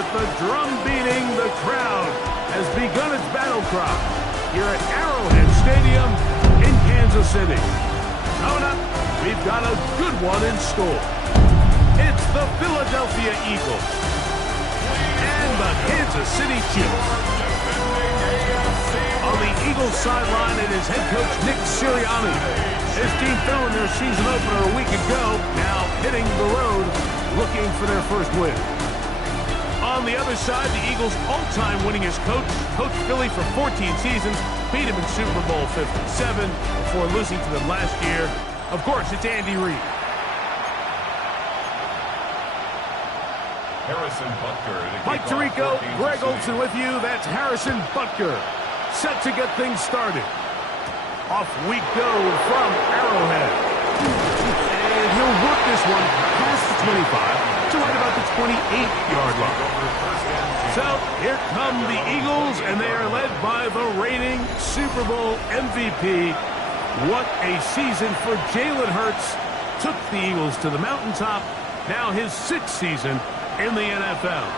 with the drum beating. The crowd has begun its battle cry here at Arrowhead Stadium in Kansas City. Coming up, we've got a good one in store. It's the Philadelphia Eagles and the Kansas City Chiefs. On the Eagles sideline, it is head coach Nick Sirianni. His team fell in their season opener a week ago, now hitting the road, looking for their first win. On the other side, the Eagles' all-time winningest coach, coached Philly for 14 seasons, beat him in Super Bowl 57 before losing to them last year. Of course, it's Andy Reid. Harrison Butker. Mike Tirico, Greg Olson with you. That's Harrison Butker, set to get things started. Off we go from Arrowhead. And he'll work this one past the 25 to right about the 28-yard line. So here come the Eagles, and they are led by the reigning Super Bowl MVP. What a season for Jalen Hurts. Took the Eagles to the mountaintop. Now his 6th season in the NFL.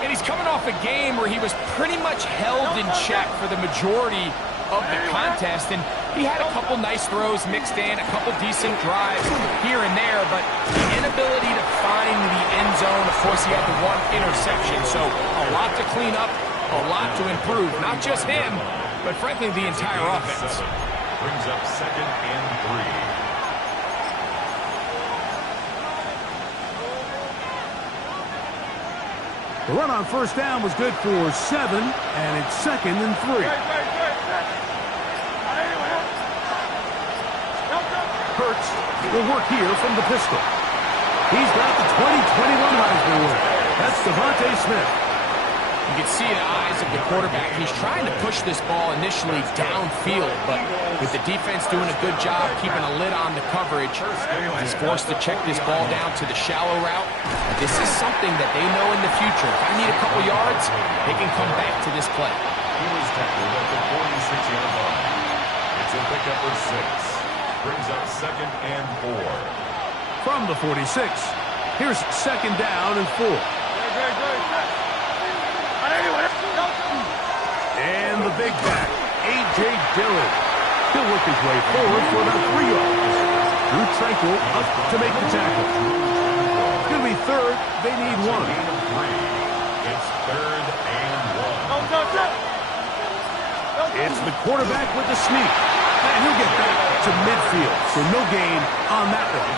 And he's coming off a game where he was pretty much held in check for the majority of the contest, and he had a couple nice throws mixed in, a couple decent drives here and there, but the inability to find the end zone. Of course, he had the one interception, so a lot to clean up, a lot to improve. Not just him, but frankly the entire offense. Brings up 2nd and 3. The run on first down was good for 7, and it's 2nd and 3. Hurts will work here from the pistol. He's got the 2021 Heisman winner. That's Devontae Smith. You can see in the eyes of the quarterback, he's trying to push this ball initially downfield, but with the defense doing a good job keeping a lid on the coverage, he's forced to check this ball down to the shallow route. This is something that they know in the future. If I need a couple yards, they can come back to this play. He was tackled at the 46-yard line. It's a pickup of 6. Brings up 2nd and 4. From the 46, here's 2nd down and 4. And the big back, A.J. Dillon. He'll work his way forward for about 3 yards. Drew Tranquil up to make the tackle. It's going to be 3rd. They need 1. It's 3rd and 1. It's the quarterback with the sneak. And he'll get back to midfield, so no gain on that one.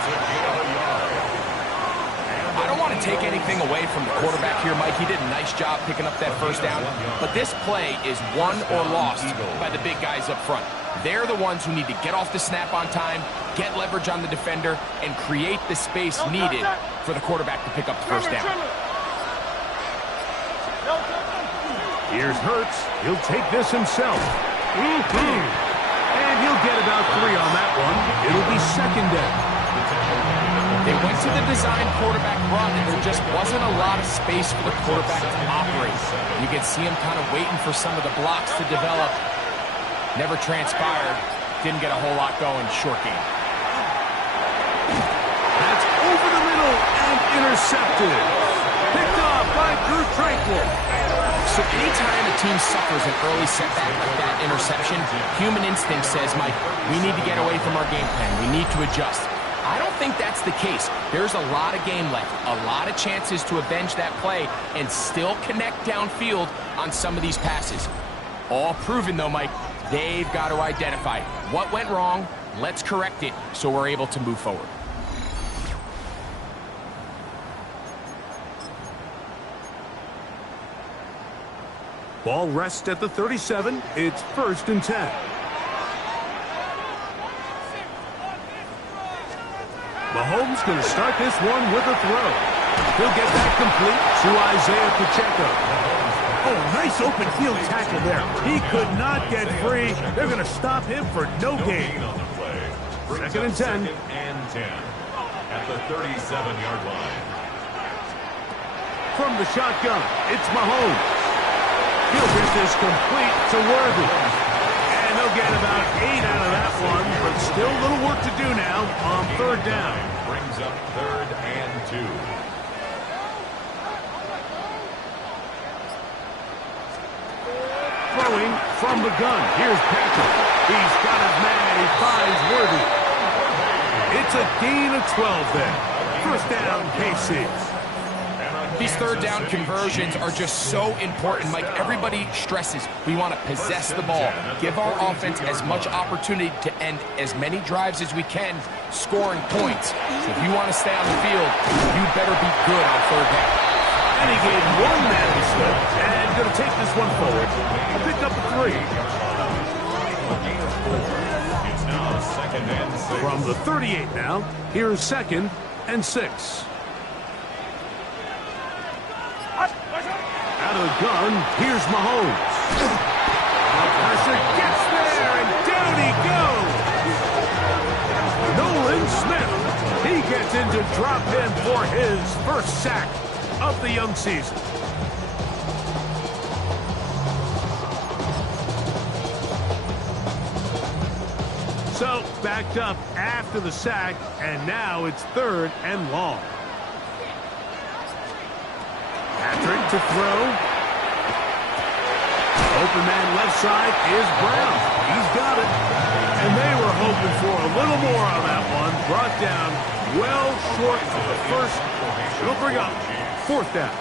I don't want to take anything away from the quarterback here, Mike. He did a nice job picking up that first down. But this play is won or lost by the big guys up front. They're the ones who need to get off the snap on time, get leverage on the defender, and create the space needed for the quarterback to pick up the first down. Here's Hurts. He'll take this himself. And he'll get about 3 on that one. It'll be 2nd down. They went to the design quarterback run, and there just wasn't a lot of space for the quarterback to operate. You can see him kind of waiting for some of the blocks to develop. Never transpired. Didn't get a whole lot going. Short game. That's over the middle and intercepted. Picked off by Drew Tranquil. So anytime a team suffers an early setback like that interception, human instinct says, Mike, we need to get away from our game plan. We need to adjust. I don't think that's the case. There's a lot of game left, a lot of chances to avenge that play and still connect downfield on some of these passes. All proven, though, Mike. They've got to identify what went wrong. Let's correct it so we're able to move forward. Ball rests at the 37. It's 1st and 10. Mahomes going to start this one with a throw. He'll get that complete to Isaiah Pacheco. Oh, nice open field tackle there. He could not get free. They're going to stop him for no gain. 2nd and 10. 2nd and 10 at the 37-yard line. From the shotgun, it's Mahomes. He'll get this complete to Worthy. And they'll get about 8 out of that one, but still a little work to do now on 3rd down. Brings up 3rd and 2. throwing from the gun. Here's Patrick. He's got his man. He finds Worthy. It's a gain of 12 there. First down, KC. These third down conversions are just so important, Mike. Everybody stresses we want to possess the ball, give our offense as much opportunity to end as many drives as we can, scoring points. So if you want to stay on the field, you better be good on third down. And he gave one man a slip, and going to take this one forward. A pick up a 3. It's now 2nd and 6. From the 38 now, here's 2nd and 6. Out of the gun, here's Mahomes. The pressure gets there, and down he goes. Nolan Smith. He gets into drop in for his first sack of the young season. So, backed up after the sack, and now it's 3rd and long. Patrick to throw. Open man left side is Brown. He's got it. And they were hoping for a little more on that one. Brought down well short of the first. It'll bring up 4th down.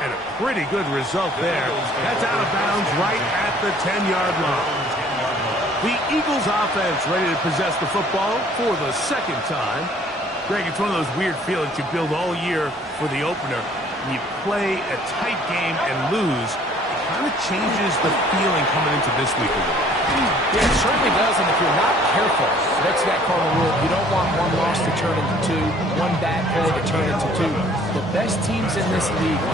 And a pretty good result there. That's out of bounds right at the 10-yard line. The Eagles offense ready to possess the football for the 2nd time. Greg, it's one of those weird feelings you build all year for the opener. When you play a tight game and lose, it kind of changes the feeling coming into this week a little. Yeah, it certainly does, and if you're not careful, that's that cardinal rule. You don't want one loss to turn into 2, one bad play to turn into 2. The best teams in this league,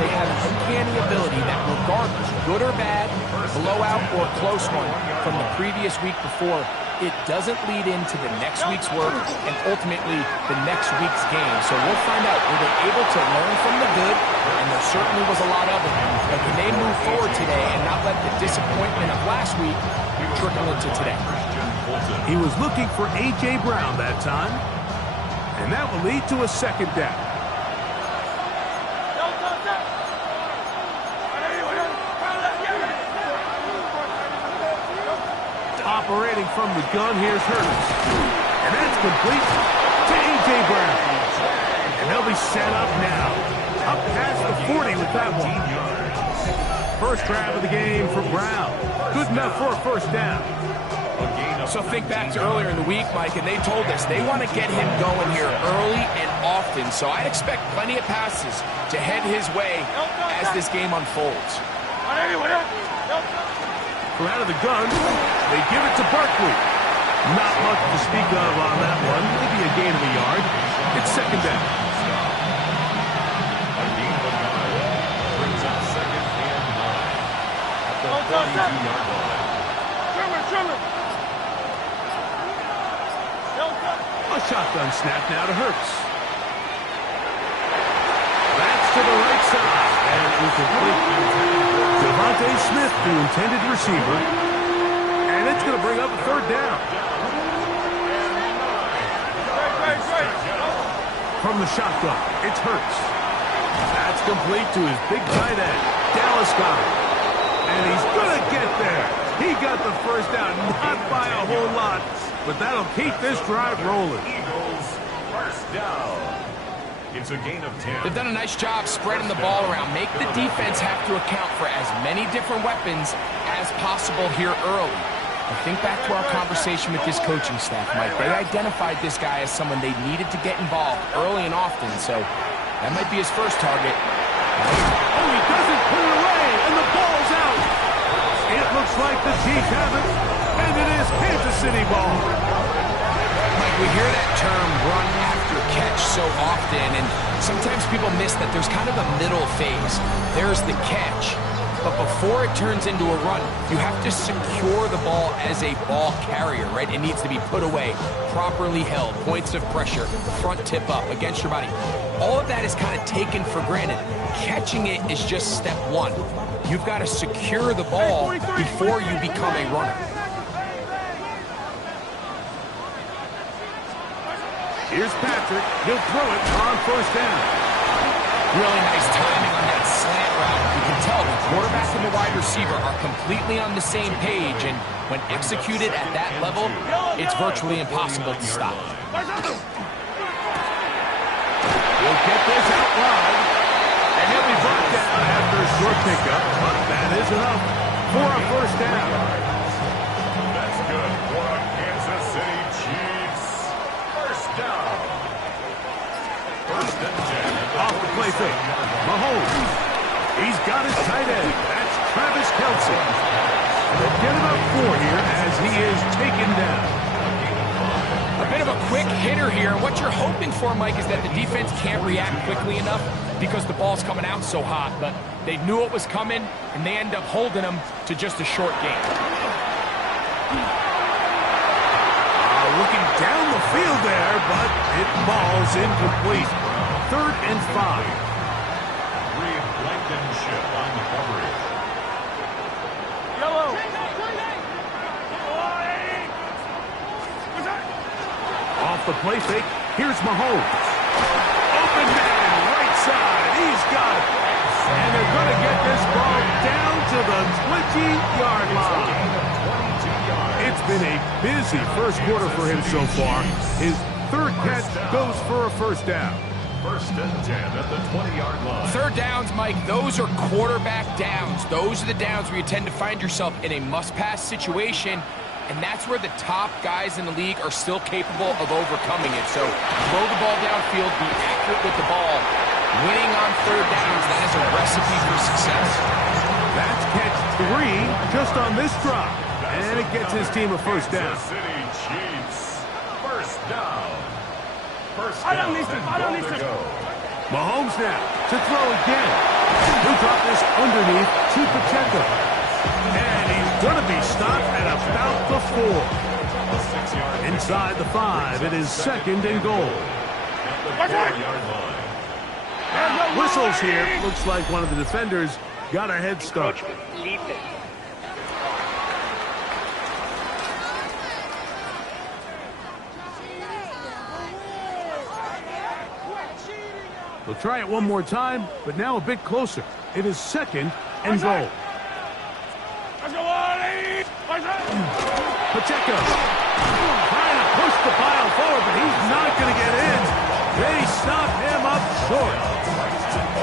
they have an uncanny ability that regardless, good or bad, blowout or close one from the previous week before, it doesn't lead into the next week's work and ultimately the next week's game. So we'll find out, were they able to learn from the good, and there certainly was a lot of it, but can they move forward today and not let the disappointment of last week trickle into today? He was looking for A.J. Brown that time, and that will lead to a 2nd down. Operating from the gun, here's Hurts. And that's complete to A.J. Brown. And they'll be set up now. Up past the 40 with that one. First drive of the game for Brown. Good enough for a 1st down. So think back to earlier in the week, Mike, and they told us they want to get him going here early and often. So I'd expect plenty of passes to head his way as this game unfolds. From out of the gun, they give it to Barkley. Not much to speak of on that one. Maybe a gain of a yard. It's 2nd down. A gain of a yard brings up 2nd and 9 at the 42-yard line. A shotgun snap now to Hurts. That's to the right side. And incomplete. Devontae Smith, the intended receiver. And it's going to bring up a 3rd down. From the shotgun, it's Hurts. That's complete to his big tight end, Dallas Goedert. And he's going to get there. He got the 1st down, not by a whole lot, but that'll keep this drive rolling. Eagles 1st down. It's a gain of 10. They've done a nice job spreading the ball around. Make the defense have to account for as many different weapons as possible here early. And think back to our conversation with this coaching staff, Mike. They identified this guy as someone they needed to get involved early and often, so that might be his first target. Oh, he doesn't put it away, and the ball's out. It looks like the Chiefs have it, and it is Kansas City ball. Mike, we hear that term run after catch so often, and sometimes people miss that there's kind of a middle phase. There's the catch, but before it turns into a run, you have to secure the ball as a ball carrier, right? It needs to be put away, properly held, points of pressure, front tip up against your body. All of that is kind of taken for granted. Catching it is just step one. You've got to secure the ball before you become a runner. Here's Patrick. He'll throw it on 1st down. Really nice timing on that slant route, you can tell the quarterback and the wide receiver are completely on the same page, and when executed at that level, it's virtually impossible to stop. He'll get this out wide, and he'll be brought down after a short pickup, but that is enough for a first down. That's good for a Kansas City Chiefs. First down. First and 10. Off the play fake. Mahomes. He's got his tight end. That's Travis Kelce. They'll get him up 4 here as he is taken down. A bit of a quick hitter here. What you're hoping for, Mike, is that the defense can't react quickly enough because the ball's coming out so hot. But they knew it was coming, and they end up holding them to just a short game. Looking down the field there, but it falls incomplete. 3rd and 5. Reed Blankenship on the coverage. Off the play fake, here's Mahomes. Open man, right side, he's got it. And they're going to get this ball down to the 20-yard line. It's been a busy first quarter for him so far. His 3rd catch goes for a first down. First and 10 at the 20-yard line. 3rd downs, Mike, those are quarterback downs. Those are the downs where you tend to find yourself in a must-pass situation, and that's where the top guys in the league are still capable of overcoming it. So throw the ball downfield, be accurate with the ball. Winning on 3rd downs, that is a recipe for success. That's catch 3 just on this drive. And it gets his team a first down. Kansas City Chiefs. First down. First down and goal to go. Mahomes now to throw again. He'll drop this underneath to Pacheco. And he's going to be stopped at about the 4. A 6-yard Inside the 5, it is 2nd and goal. at the 4-yard line. Whistles here. Looks like one of the defenders got a head start. They'll try it one more time, but now a bit closer. It is 2nd and goal. Pacheco trying to push the pile forward, but he's not going to get in. They stop him up short.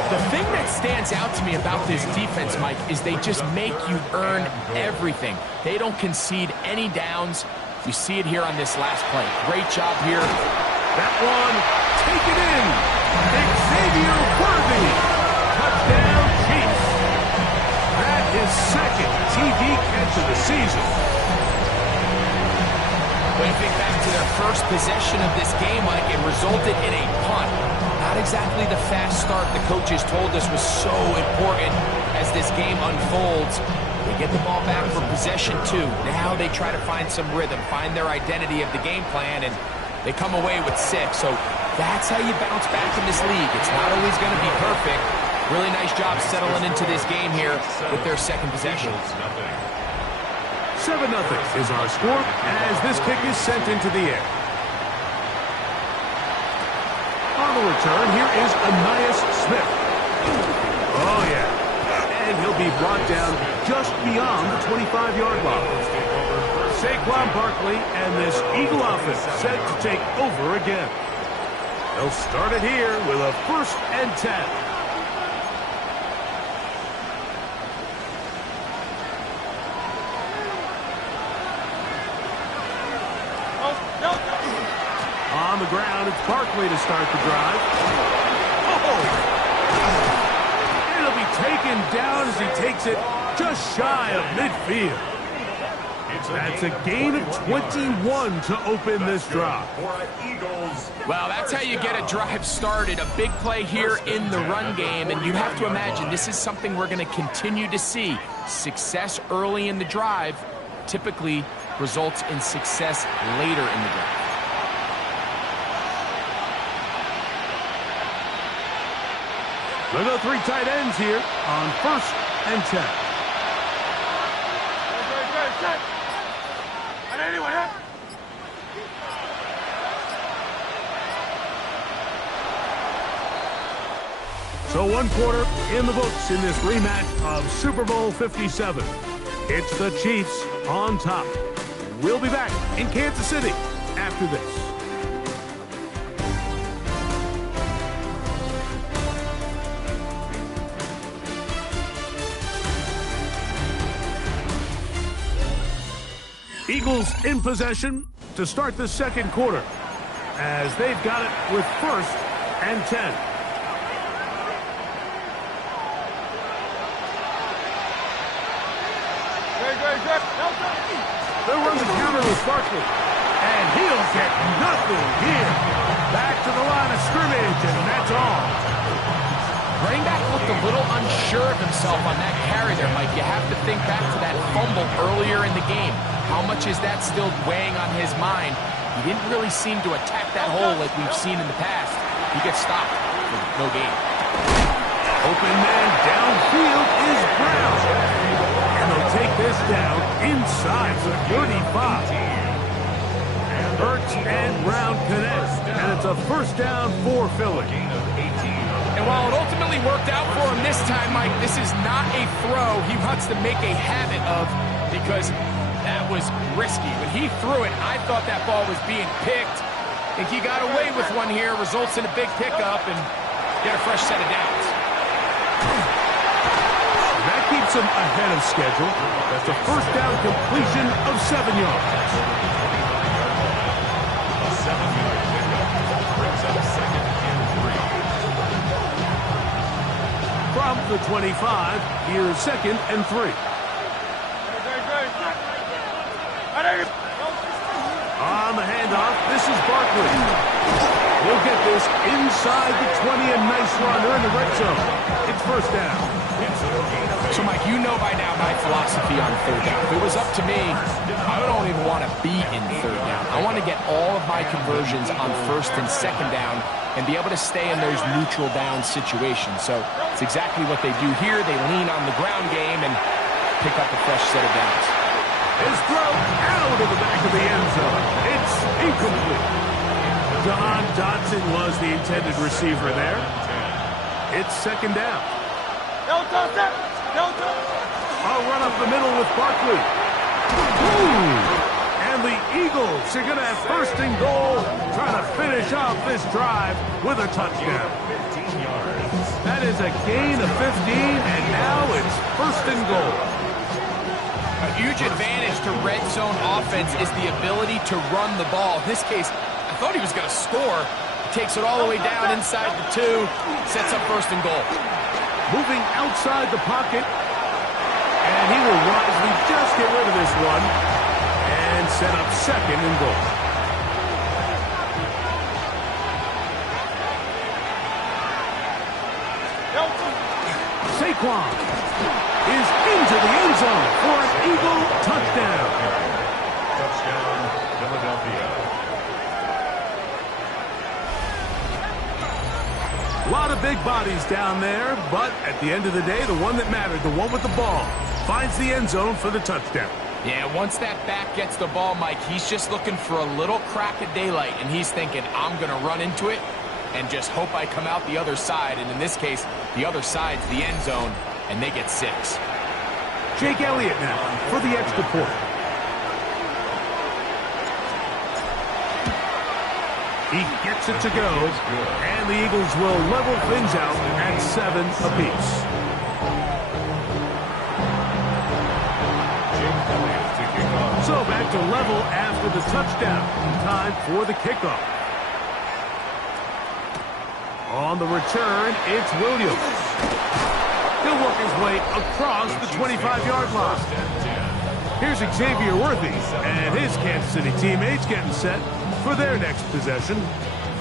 The thing that stands out to me about this defense, Mike, is they just make you earn everything. They don't concede any downs. You see it here on this last play. Great job here. That one, take it in. Xavier Worthy. Touchdown, Chiefs. That is 2nd TD catch of the season. When you think back to their first possession of this game, Mike, it resulted in a punt. Not exactly the fast start the coaches told us was so important as this game unfolds. They get the ball back for possession 2. Now they try to find some rhythm, find their identity of the game plan, and they come away with 6. So that's how you bounce back in this league. It's not always going to be perfect. Really nice job settling into this game here with their 2nd possession. 7-0 is our score as this kick is sent into the air. On the return, here is Anias Smith. Oh, yeah. And he'll be brought down just beyond the 25-yard line. Saquon Barkley and this Eagle offense set to take over again. They'll start it here with a 1st and 10. On the ground, it's Barkley to start the drive. Oh! It'll be taken down as he takes it just shy of midfield. That's a gain of 21 to open this drive. Well, that's how you get a drive started. A big play here in the run game, and you have to imagine this is something we're going to continue to see. Success early in the drive typically results in success later in the drive. They'll go 3 tight ends here on 1st and 10. So one quarter in the books in this rematch of Super Bowl 57. It's the Chiefs on top. We'll be back in Kansas City after this. Eagles in possession to start the second quarter as they've got it with 1st and 10. They'll run the counter with Barkley, and he'll get nothing here. Back to the line of scrimmage, and that's all. Running back looked a little unsure of himself on that carry there, Mike. You have to think back to that fumble earlier in the game. How much is that still weighing on his mind? He didn't really seem to attack that hole like we've seen in the past. He gets stopped for no gain. Open man downfield is Brown. And they'll take this down inside the 35. Ertz and Brown connect. And it's a 1st down for Philly. And while it ultimately worked out for him this time, Mike, this is not a throw he wants to make a habit of because that was risky. When he threw it, I thought that ball was being picked. I think he got away with one here, results in a big pickup and get a fresh set of downs. That keeps him ahead of schedule. That's a 1st down completion of 7 yards. A 7-yard pickup brings up 2nd and 3. From the 25, here's 2nd and 3. On the handoff, this is Barkley. We'll get this inside the 20, a nice run. They're in the red zone. It's 1st down. So, Mike, you know by now my philosophy on 3rd down. If it was up to me, I don't even want to be in 3rd down. I want to get all of my conversions on 1st and 2nd down and be able to stay in those neutral down situations. So it's exactly what they do here. They lean on the ground game and pick up a fresh set of downs. His throw out of the back of the end zone. It's incomplete. John Dodson was the intended receiver there. It's 2nd down. I'll run up the middle with Barkley. And the Eagles are going to have 1st and goal, trying to finish off this drive with a touchdown. 15 yards. That is a gain of 15, and now it's 1st and goal. A huge advantage to red zone offense is the ability to run the ball. In this case, I thought he was going to score. He takes it all the way down inside the 2, sets up 1st and goal. Moving outside the pocket, and he will wisely just get rid of this one and set up 2nd and goal. Saquon is into the end zone for an Eagle touchdown. Touchdown, Philadelphia. A lot of big bodies down there, but at the end of the day, the one that mattered, the one with the ball, finds the end zone for the touchdown. Yeah, once that back gets the ball, Mike, he's just looking for a little crack of daylight, and he's thinking, I'm going to run into it and just hope I come out the other side. And in this case, the other side's the end zone, and they get 6. Jake Elliott now for the extra point. He gets it to go, and the Eagles will level things out at 7 apiece. So back to level after the touchdown. Time for the kickoff. On the return, it's Williams. He'll work his way across the 25-yard line. Here's Xavier Worthy and his Kansas City teammates getting set for their next possession.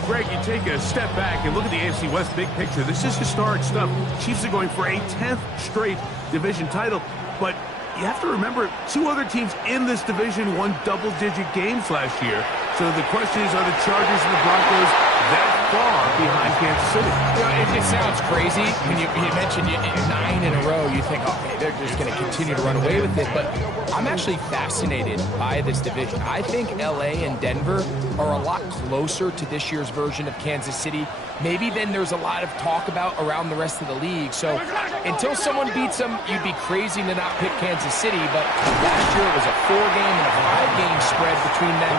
Greg, you take a step back and look at the AFC West big picture. This is historic stuff. Chiefs are going for a 10th straight division title, but you have to remember 2 other teams in this division won double-digit games last year. So the question is, are the Chargers and the Broncos that far behind Kansas City. You know, it sounds crazy when you mentioned 9 in a row. You think, okay, they're just going to continue to run away with it. But I'm actually fascinated by this division. I think LA and Denver are a lot closer to this year's version of Kansas City, maybe then there's a lot of talk about around the rest of the league. So until someone beats them, you'd be crazy to not pick Kansas City. But last year it was a 4-game and a 5-game spread between them.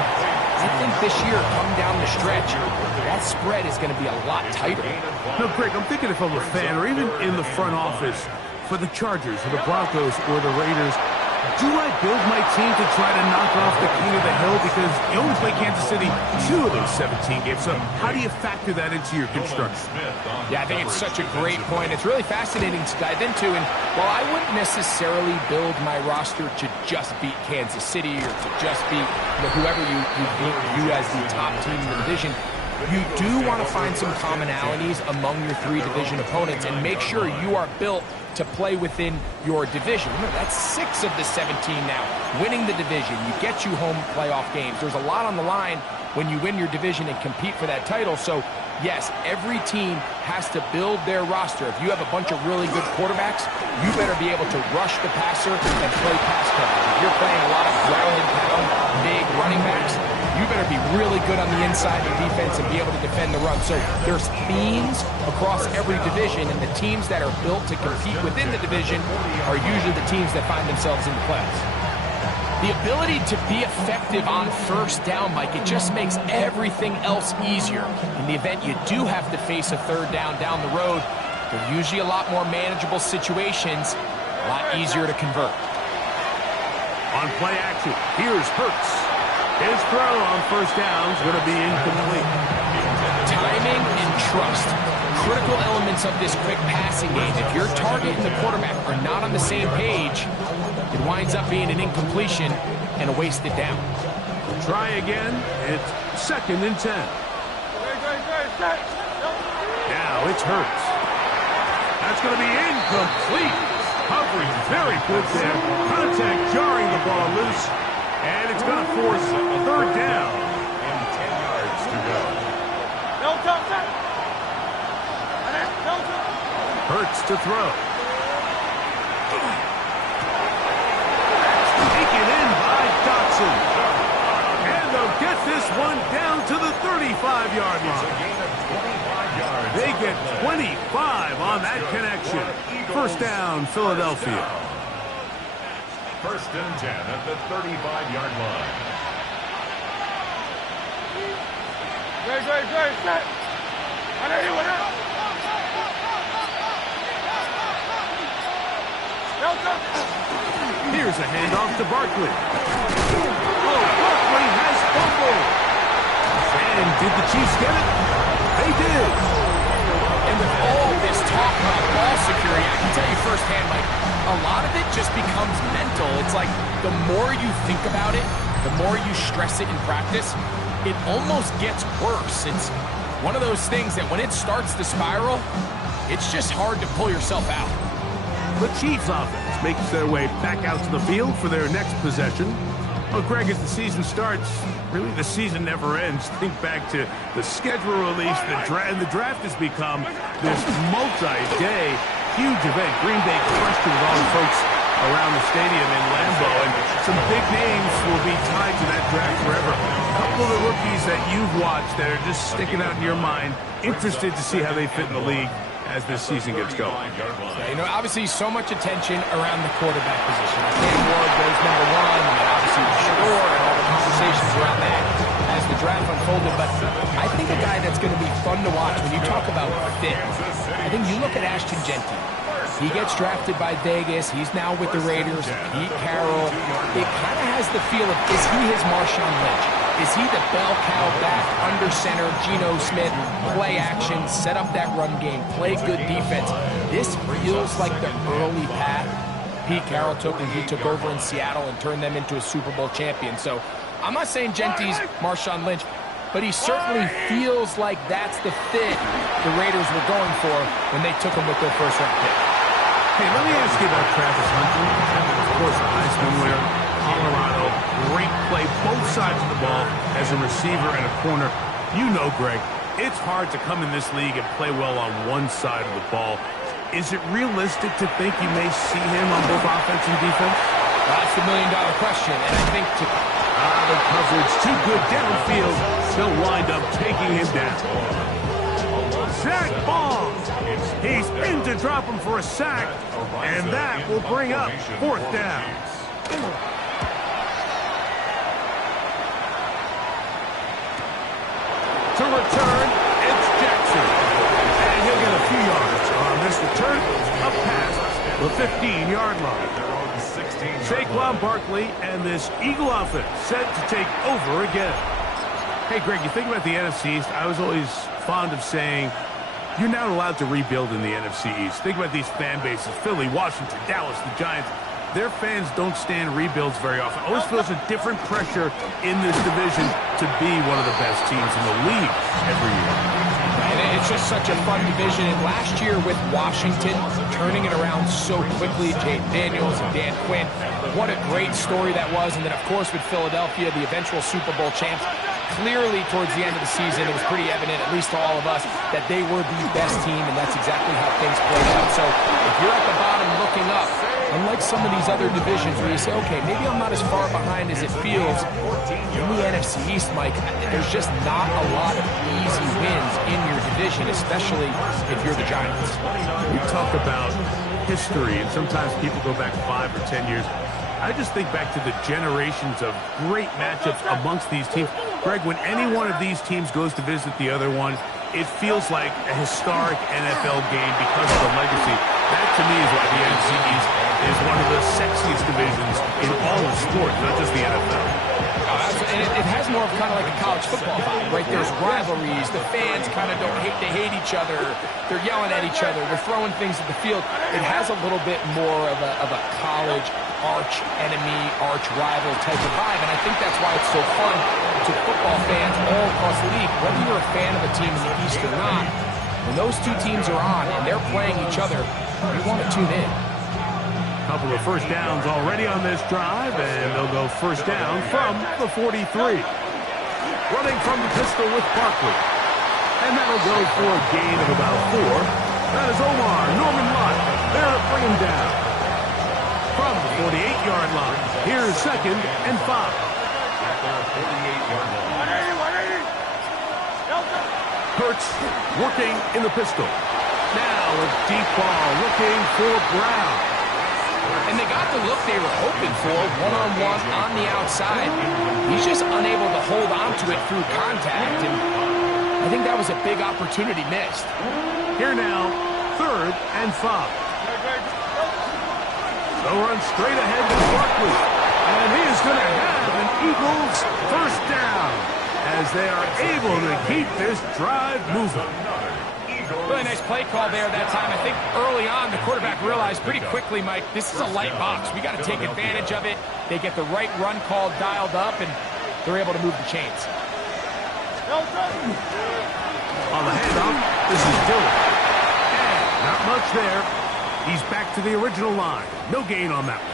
I think this year, come down the stretch, that spread is going to be a lot tighter. No, Greg, I'm thinking if I'm a fan or even in the front office for the Chargers or the Broncos or the Raiders, do I build my team to try to knock off the king of the hill? Because you only play Kansas City 2 of those 17 games. So how do you factor that into your construction? Yeah, I think it's such a great point. It's really fascinating to dive into. And while I wouldn't necessarily build my roster to just beat Kansas City or to just beat whoever you view as the top team in the division, you do want to find some commonalities among your 3 division opponents and make sure you are built to play within your division. Remember, that's 6 of the 17 now. Winning the division, you get you home playoff games. There's a lot on the line when you win your division and compete for that title. So, yes, every team has to build their roster. If you have a bunch of really good quarterbacks, you better be able to rush the passer and play pass coverage. If you're playing a lot of ground and pound, big running backs, you better be really good on the inside of defense and be able to defend the run. So there's themes across every division, and the teams that are built to compete within the division are usually the teams that find themselves in the playoffs. The ability to be effective on first down, Mike, it just makes everything else easier. In the event you do have to face a 3rd down the road, they're usually a lot more manageable situations, a lot easier to convert. On play action, here's Hurts. His throw on first down is going to be incomplete. Timing and trust, critical elements of this quick passing game. If your target and the quarterback are not on the same page, it winds up being an incompletion and a wasted down. Try again. It's 2nd and 10. Now it's Hurts. That's going to be incomplete. Coverage very good there. Contact jarring the ball loose. And it's going to force 3rd down. And 10 yards to go. Hurts to throw. Taken in by Dotson. And they'll get this one down to the 35-yard line. They get 25 on that connection. 1st down, Philadelphia. 1st and 10 at the 35-yard line. Here's a handoff to Barkley. Oh, Barkley has fumbled. And did the Chiefs get it? They did. And with all this talk about ball security, I can tell you firsthand, Mike, a lot of it just becomes mental. It's like the more you think about it, the more you stress it in practice, it almost gets worse. It's one of those things that when it starts to spiral, it's just hard to pull yourself out. The Chiefs offense makes their way back out to the field for their next possession. Well, Greg, as the season starts, really the season never ends. Think back to the schedule release, and the draft has become this multi-day huge event. Green Bay crushed it with all the folks around the stadium in Lambeau, and some big names will be tied to that draft forever. A couple of the rookies that you've watched that are just sticking out in your mind, interested to see how they fit in the league as this season gets going. Yeah, obviously so much attention around the quarterback position. Cam Ward goes number 1, and obviously Shador and all the conversations around that as the draft unfolded. But I think a guy that's going to be fun to watch when you talk about fit, I think you look at Ashton Genty. He gets drafted by Vegas. He's now with the Raiders. Pete Carroll. It kind of has the feel of, is he his Marshawn Lynch? Is he the bell cow back under center, Geno Smith, play action, set up that run game, play good defense? This feels like the early path Pete Carroll took when he took over in Seattle and turned them into a Super Bowl champion. So I'm not saying Genty's Marshawn Lynch, but he certainly feels like that's the fit the Raiders were going for when they took him with their first-round pick. Hey, let me ask you about Travis Hunter. Of course, a Heisman winner, Colorado, great play, both sides of the ball as a receiver and a corner. You know, Greg, It's hard to come in this league and play well on one side of the ball. Is it realistic to think you may see him on both offense and defense? That's the million-dollar question, and I think the coverage too good downfield. They'll wind up taking him down. Sack ball. He's in to drop him for a sack, and that will bring up 4th down. To return, it's Jackson. And he'll get a few yards on this return, up past the 15-yard line. Saquon Barkley and this Eagle offense set to take over again. Hey, Greg, you think about the NFC East, I was always fond of saying, you're not allowed to rebuild in the NFC East. Think about these fan bases, Philly, Washington, Dallas, the Giants. Their fans don't stand rebuilds very often. Always feels a different pressure in this division to be one of the best teams in the league every year. And it's just such a fun division. And last year with Washington turning it around so quickly, Jay Daniels and Dan Quinn, what a great story that was. And then, of course, with Philadelphia, the eventual Super Bowl champs, clearly towards the end of the season, it was pretty evident, at least to all of us, that they were the best team, and that's exactly how things played out. So if you're at the bottom looking up, unlike some of these other divisions where you say, okay, maybe I'm not as far behind as it feels, in the NFC East, Mike, there's just not a lot of easy wins in your division, especially if you're the Giants. We talk about history, and sometimes people go back 5 or 10 years. I just think back to the generations of great matchups amongst these teams. Greg, when any one of these teams goes to visit the other one, it feels like a historic NFL game because of the legacy. That, to me, is why the NFC East is one of the sexiest divisions in all of sports, not just the NFL. And it has more of kind of like a college football vibe, right? There's rivalries. The fans kind of they hate each other. They're yelling at each other. They're throwing things at the field. It has a little bit more of a college arch enemy, arch rival type of vibe, and I think that's why it's so fun to football fans all across the league. Whether you're a fan of a team in the East or not, when those two teams are on and they're playing each other, you want to tune in. Couple of first downs already on this drive, and they'll go first down from the 43. Running from the pistol with Barkley. And that'll go for a gain of about 4. That is Omar Norman Lott. There to bring him down. From the 48-yard line, here's 2nd and 5. Hurts working in the pistol. Now a deep ball looking for Brown. And they got the look they were hoping for, one-on-one on the outside. He's just unable to hold on to it through contact, and I think that was a big opportunity missed. Here now, 3rd and 5. They'll run straight ahead to Barkley, and he is going to have an Eagles first down as they are able to keep this drive moving. Really nice play call there that time. I think early on the quarterback realized pretty quickly, Mike, this is a light box. We got to take advantage of it. They get the right run call dialed up, and they're able to move the chains. On the handoff, this is Dillon. And not much there. He's back to the original line. No gain on that one.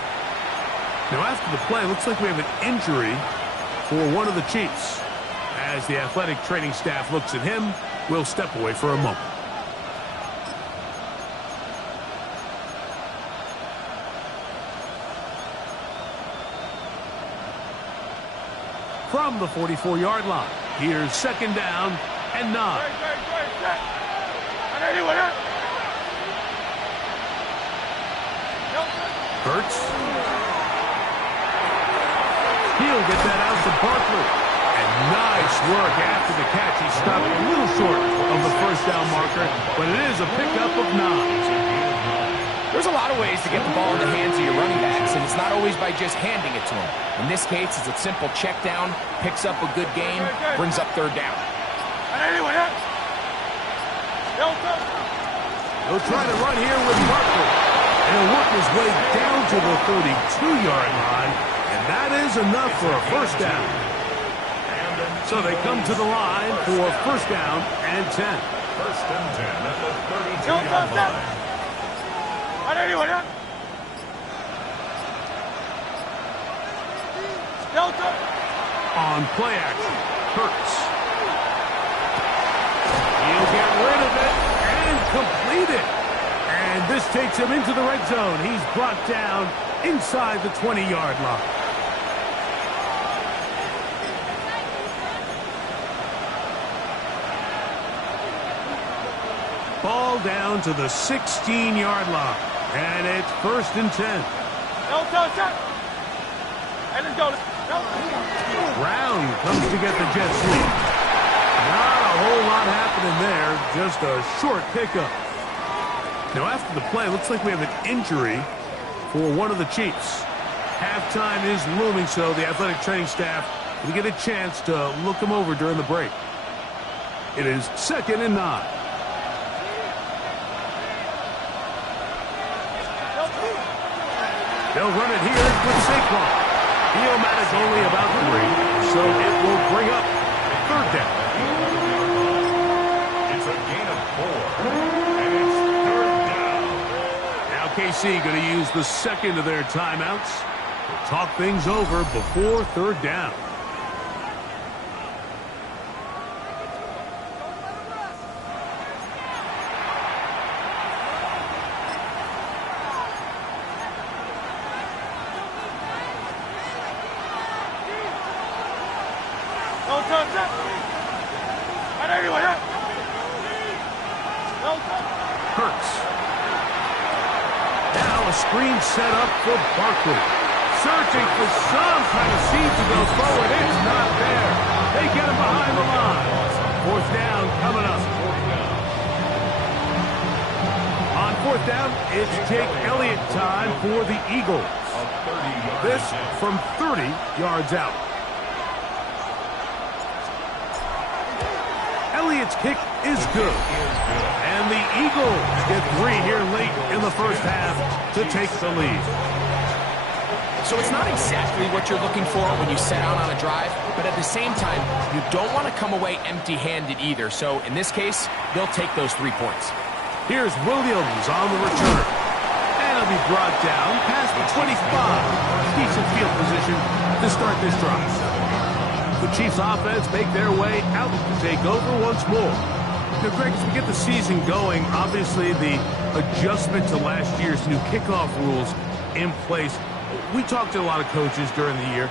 Now after the play, looks like we have an injury for one of the Chiefs. As the athletic training staff looks at him, we'll step away for a moment. From the 44-yard line, here's 2nd down and 9. Hurts. He'll get that out to Barkley. And nice work after the catch. He stopped a little short of the first down marker, but it is a pickup of 9. There's a lot of ways to get the ball in the hands of your running backs, and it's not always by just handing it to them. In this case, it's a simple check down, picks up a good gain, brings up 3rd down. He'll try to run here with Barkley. And he'll work his way down to the 32-yard line, and that is enough for a first down. So they come to the line for first down and 10. First and 10 at the 32-yard line. On play action, Hurts. Get rid of it and complete it. And this takes him into the red zone. He's brought down inside the 20-yard line. Ball down to the 16-yard line. And it's 1st and 10. Hey, let's go. Brown comes to get the Jets lead. Not a whole lot happening there. Just a short pickup. Now, after the play, looks like we have an injury for one of the Chiefs. Halftime is looming, so the athletic training staff will get a chance to look him over during the break. It is 2nd and 9. They'll run it here with Saquon. He'll only about 3, so it will bring up 3rd down. It's a gain of 4, and it's 3rd down. Now KC going to use the 2nd of their timeouts to talk things over before 3rd down. Hurts. Now a screen set up for Barkley. Searching for some kind of seed to go forward. It's not there. They get him behind the line. 4th down coming up. On 4th down, it's Jake Elliott time for the Eagles. This from 30 yards out. Elliott's kick is good. And the Eagles get 3 here late in the first half to take the lead. So it's not exactly what you're looking for when you set out on a drive, but at the same time, you don't want to come away empty-handed either. So in this case, they'll take those 3 points. Here's Williams on the return. And he'll be brought down past the 25. Decent field position to start this drive. The Chiefs offense make their way out to take over once more. Now, Greg, as we get the season going, obviously the adjustment to last year's new kickoff rules in place. We talked to a lot of coaches during the year.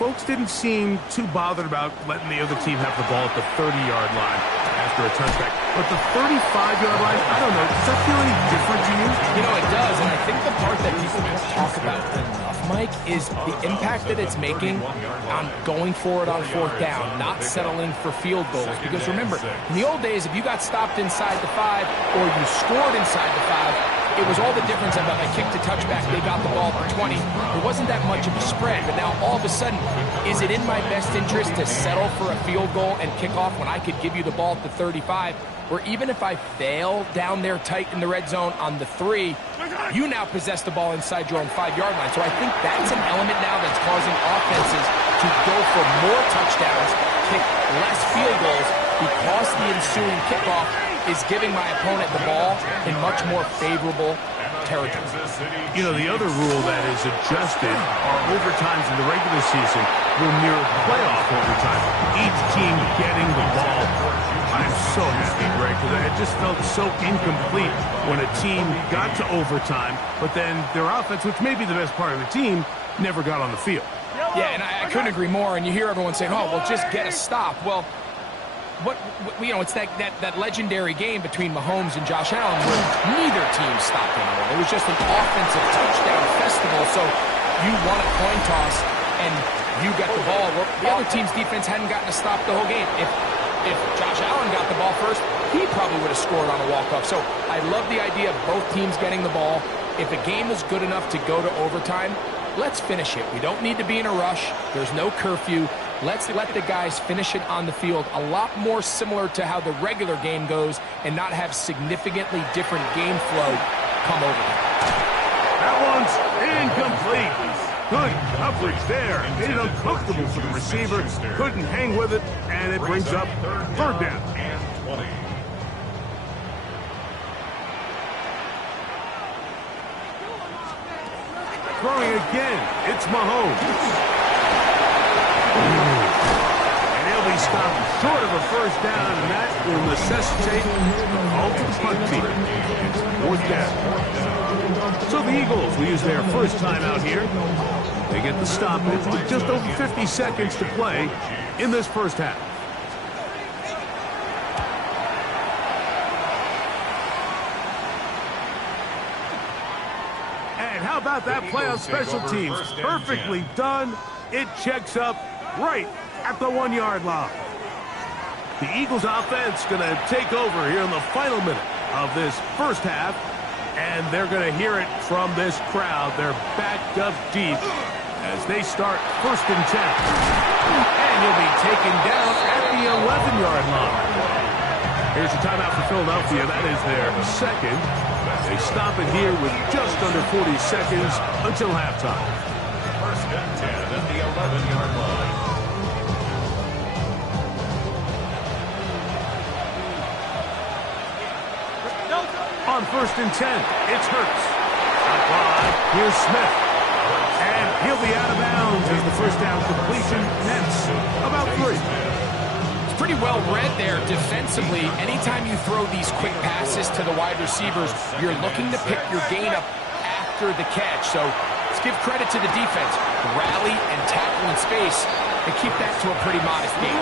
Folks didn't seem too bothered about letting the other team have the ball at the 30-yard line after a touchback. But the 35-yard line, I don't know, does that feel any different to you? You know, it does, and I think the part that people don't talk about enough, Mike, is the impact that it's making on going for it on 4th down, not settling for field goals. Because remember, in the old days, if you got stopped inside the 5 or you scored inside the 5, it was all the difference about a kick to touchback. They got the ball for 20. It wasn't that much of a spread, but now all of a sudden, is it in my best interest to settle for a field goal and kick off when I could give you the ball at the 35? Or even if I fail down there tight in the red zone on the 3, you now possess the ball inside your own 5-yard line. So I think that's an element now that's causing offenses to go for more touchdowns, kick less field goals, because the ensuing kickoff is giving my opponent the ball in much more favorable territory. You know, the other rule that is adjusted are overtimes in the regular season will mirror playoff overtime. Each team getting the ball. I'm so happy, Greg, because it just felt so incomplete when a team got to overtime, but then their offense, which may be the best part of the team, never got on the field. Yeah, and I couldn't agree more. And you hear everyone saying, oh, well, just get a stop. Well, you know, it's that legendary game between Mahomes and Josh Allen where neither team stopped anyone. It was just an offensive touchdown festival. So you won a coin toss and you got the ball. Well, the other team's defense hadn't gotten a stop the whole game. If Josh Allen got the ball first, he probably would have scored on a walk-off. So I love the idea of both teams getting the ball. If a game is good enough to go to overtime, let's finish it. We don't need to be in a rush. There's no curfew. Let's let the guys finish it on the field. A lot more similar to how the regular game goes and not have significantly different game flow come over. That one's incomplete. Good coverage there. Made it uncomfortable for the receiver. Couldn't hang with it, and it brings up 3rd down. And 20. Throwing again, it's Mahomes. And he'll be stop short of a first down, and that will necessitate the ultimate punt team. It's fourth down. So the Eagles will use their first timeout here. They get the stoppage with just over 50 seconds to play in this first half. And how about that play on special teams? Perfectly done. It checks up right at the 1-yard line. The Eagles offense going to take over here in the final minute of this first half. And they're going to hear it from this crowd. They're backed up deep as they start first and 10. And he'll be taken down at the 11-yard line. Here's a timeout for Philadelphia. That is their second. They stop it here with just under 40 seconds until halftime. First and 10 at the 11-yard line. On first and 10, it's Hurts. Here's Smith. And he'll be out of bounds as the first down completion nets about 3. It's pretty well read there defensively. Anytime you throw these quick passes to the wide receivers, you're looking to pick your gain up after the catch. So let's give credit to the defense. Rally and tackle in space and keep that to a pretty modest game.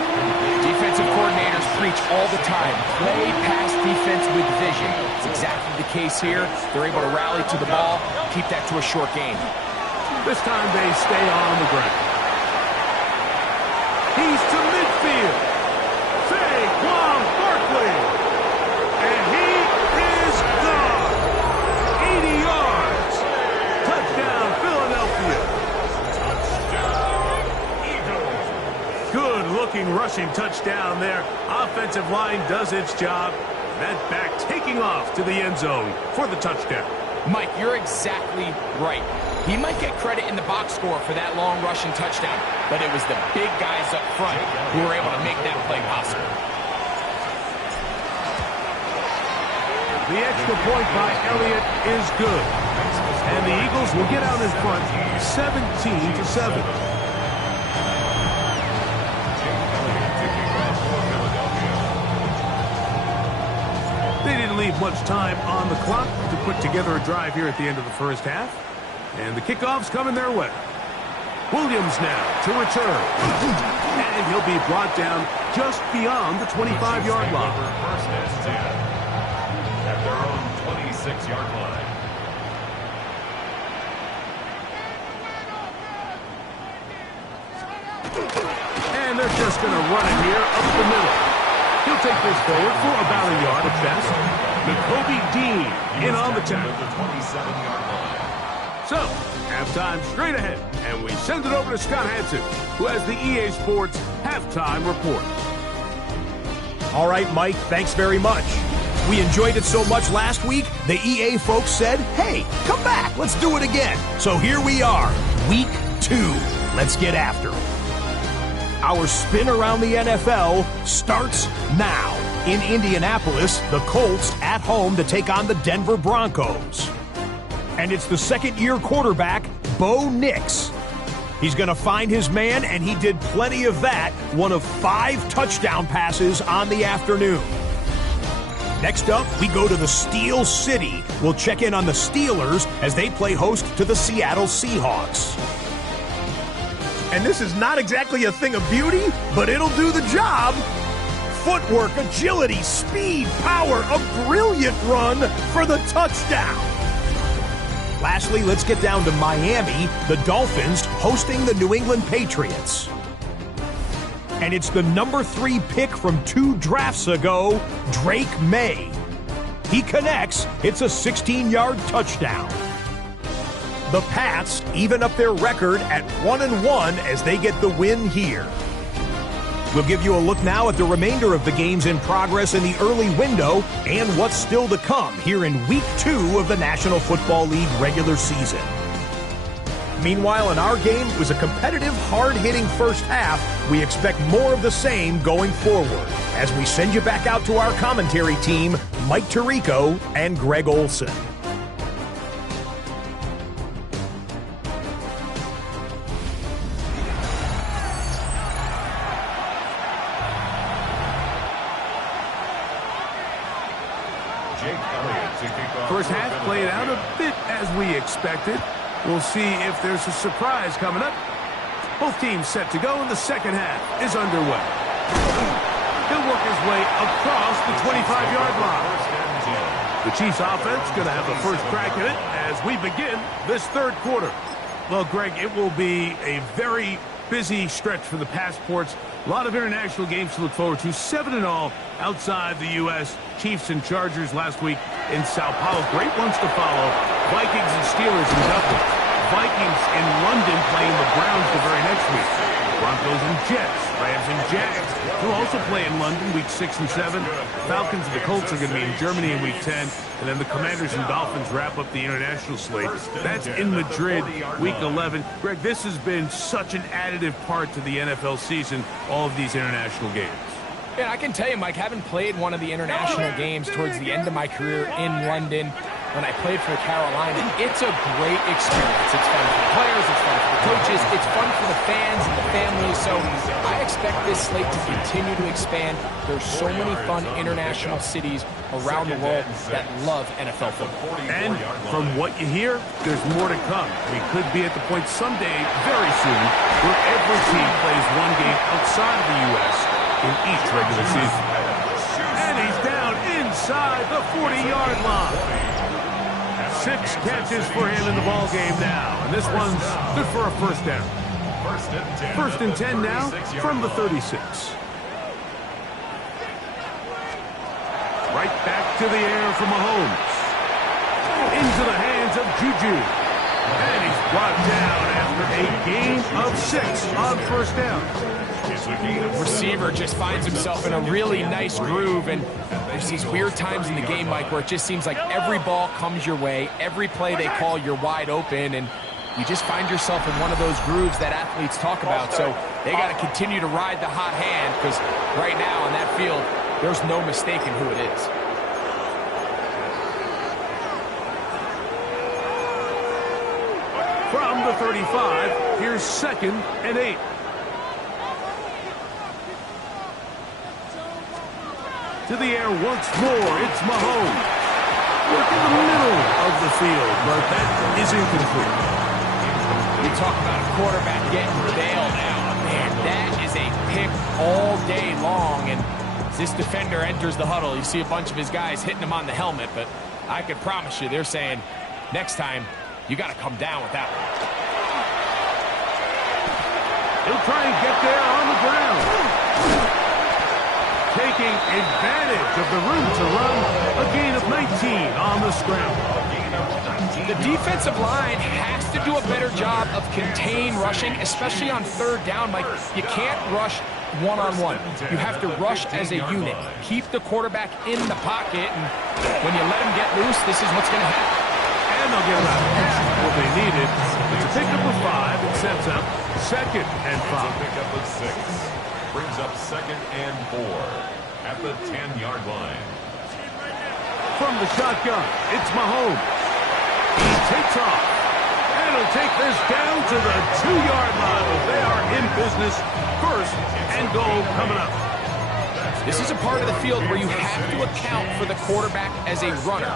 Defensive coordinators preach all the time. Play pass defense with vision. It's exactly the case here. They're able to rally to the ball, keep that to a short game. This time they stay on the ground. He's to midfield. Saquon Barkley. And he is gone. 80 yards. Touchdown, Philadelphia. Good-looking rushing touchdown there. Offensive line does its job. That back taking off to the end zone for the touchdown. Mike, you're exactly right. He might get credit in the box score for that long rushing touchdown, but it was the big guys up front who were able to make that play possible. The extra point by Elliott is good. And the Eagles will get out in front 17-7. They didn't leave much time on the clock to put together a drive here at the end of the first half. And the kickoff's coming their way. Williams now to return. And he'll be brought down just beyond the 25-yard line. First and 10 at their own 26-yard line. And they're just going to run it here up the middle. He'll take this forward for about a yard at best. Nakobe Dean in on the tackle. The 27-yard line. So, halftime straight ahead, and we send it over to Scott Hansen, who has the EA Sports halftime report. All right, Mike, thanks very much. We enjoyed it so much last week, the EA folks said, hey, come back, let's do it again. So here we are, week 2. Let's get after it. Our spin around the NFL starts now. In Indianapolis, the Colts at home to take on the Denver Broncos. And it's the second-year quarterback, Bo Nix. He's going to find his man, and he did plenty of that. One of 5 touchdown passes on the afternoon. Next up, we go to the Steel City. We'll check in on the Steelers as they play host to the Seattle Seahawks. And this is not exactly a thing of beauty, but it'll do the job. Footwork, agility, speed, power, a brilliant run for the touchdown. Lastly, let's get down to Miami, the Dolphins hosting the New England Patriots. And it's the number 3 pick from 2 drafts ago, Drake May. He connects, it's a 16-yard touchdown. The Pats even up their record at 1-1 as they get the win here. We'll give you a look now at the remainder of the games in progress in the early window and what's still to come here in Week 2 of the National Football League regular season. Meanwhile, in our game, it was a competitive, hard-hitting first half. We expect more of the same going forward as we send you back out to our commentary team, Mike Tirico and Greg Olson. First half played out a bit as we expected. We'll see if there's a surprise coming up. Both teams set to go, and the second half is underway. He'll work his way across the 25-yard line. The Chiefs offense going to have the first crack at it as we begin this third quarter. Well, Greg, it will be a very busy stretch for the passports. A lot of international games to look forward to. 7-0 outside the U.S. Chiefs and Chargers last week in Sao Paulo. Great ones to follow. Vikings and Steelers in Dublin. Vikings in London playing the Browns the very next week. Broncos and Jets. Rams and Jags will also play in London week 6 and 7. Falcons and the Colts are going to be in Germany in week 10. And then the Commanders and Dolphins wrap up the international slate. That's in Madrid week 11. Greg, this has been such an additive part to the NFL season, all of these international games. Yeah, I can tell you, Mike, having played one of the international games towards the end of my career in London, when I played for Carolina, it's a great experience. It's fun for the players, it's fun for the coaches, it's fun for the fans and the families. So I expect this slate to continue to expand. There's so many fun international cities around the world that love NFL football. And from what you hear, there's more to come. We could be at the point someday, very soon, where every team plays one game outside of the U.S. in each regular season. And he's down inside the 40-yard line. 6 catches for him in the ball game now. And this one's good for a first down. First and 10 now from the 36. Right back to the air for Mahomes. Into the hands of Juju. And he's brought down after a gain of 6 on first down. Receiver just finds himself in a really nice groove, and there's these weird times in the game, Mike, where it just seems like every ball comes your way, every play they call, you're wide open, and you just find yourself in one of those grooves that athletes talk about. So they got to continue to ride the hot hand, because right now on that field, there's no mistaking who it is. From the 35, here's 2nd and 8. To the air once more, it's Mahomes. Work in the middle of the field, but that is incomplete. You talk about a quarterback getting bailed out. Man, that is a pick all day long, and as this defender enters the huddle, you see a bunch of his guys hitting him on the helmet, but I can promise you, they're saying, next time, you got to come down with that one. He'll try and get there on the ground. Taking advantage of the room to run, a gain of 19 on the scramble. The defensive line has to do a better job of contain rushing, especially on third down. Like, you can't rush one-on-one. You have to rush as a unit. Keep the quarterback in the pocket, and when you let him get loose, this is what's going to happen. And they'll get out what they needed. It's a pickup of 5. It sets up 2nd and 5. Pickup of 6. Brings up 2nd and 4 at the 10-yard line. From the shotgun, it's Mahomes. He takes off. And he'll take this down to the 2-yard line. They are in business. 1st and goal coming up. This is a part of the field where you have to account for the quarterback as a runner.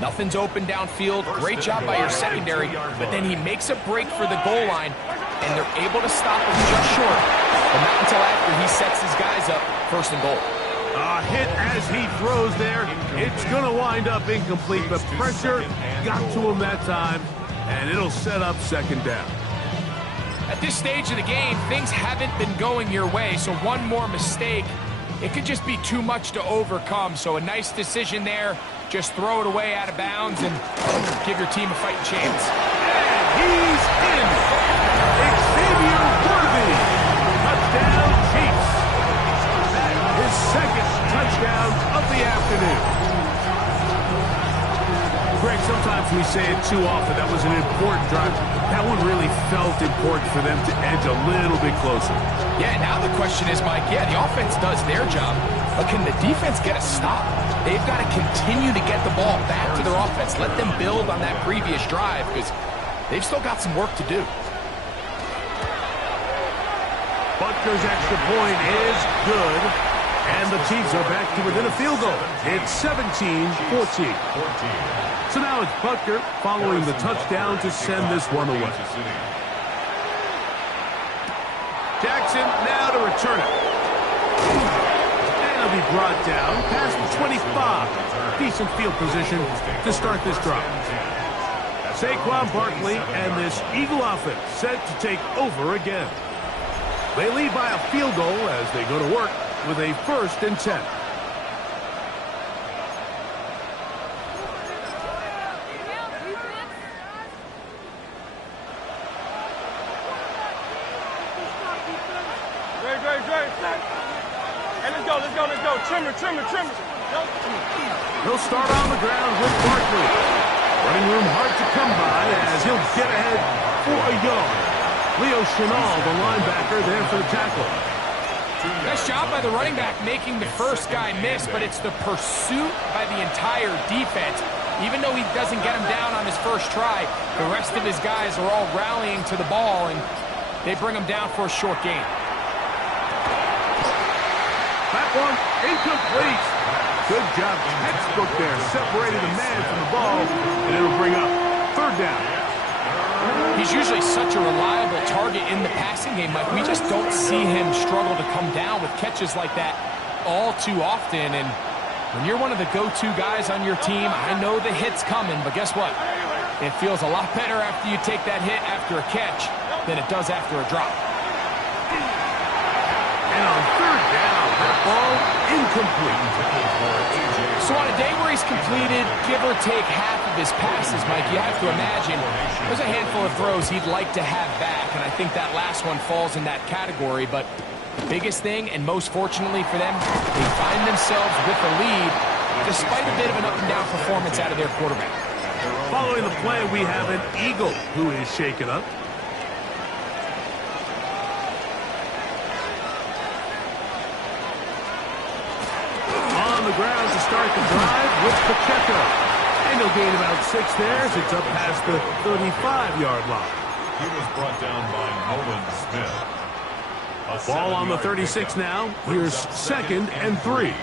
Nothing's open downfield. Great job by your secondary, but then he makes a break for the goal line, and they're able to stop him just short, but not until after he sets his guys up 1st and goal. A hit as he throws there. It's going to wind up incomplete. The pressure got to him that time, and it'll set up 2nd down. At this stage of the game, things haven't been going your way, so one more mistake, it could just be too much to overcome. So a nice decision there. Just throw it away out of bounds and give your team a fighting chance. And he's in. Xavier Worthy. Touchdown, Chiefs. His 2nd touchdown of the afternoon. Greg, sometimes we say it too often. That was an important drive. That one really felt important for them to edge a little bit closer. Yeah, now the question is, Mike, yeah, the offense does their job, but can the defense get a stop? They've got to continue to get the ball back to their offense. Let them build on that previous drive, because they've still got some work to do. Butker's extra point is good. And the Chiefs are back to within a field goal. It's 17-14. So now it's Butker following the touchdown to send this one away. Jackson now to return it. And he'll be brought down past the 25. Decent field position to start this drive. Saquon Barkley and this Eagle offense set to take over again. They lead by a field goal as they go to work with a 1st and 10. Hey, let's go. Trimmer. He'll start on the ground with Barkley. Running room hard to come by as he'll get ahead for a yard. Leo Chenal, the linebacker, there for the tackle. Nice job by the running back making the first guy miss, but it's the pursuit by the entire defense. Even though he doesn't get him down on his first try, the rest of his guys are all rallying to the ball, and they bring him down for a short gain. That one incomplete. Good job, textbook there, separating the man from the ball, and it'll bring up 3rd down. He's usually such a reliable target in the passing game, Mike. We just don't see him struggle to come down with catches like that all too often. And when you're one of the go-to guys on your team, I know the hit's coming, but guess what? It feels a lot better after you take that hit after a catch than it does after a drop. And on 3rd down, that ball incomplete. So on a day where he's completed, give or take half of his passes, Mike, you have to imagine there's a handful of throws he'd like to have back, and I think that last one falls in that category. But the biggest thing, and most fortunately for them, they find themselves with the lead despite a bit of an up-and-down performance out of their quarterback. Following the play, we have an Eagle who is shaken up. On the ground to start the drive with Pacheco. And he'll gain about 6 there as it's up past the 35-yard line. He was brought down by Nolan Smith. Ball on the 36 now. Here's 2nd and 3.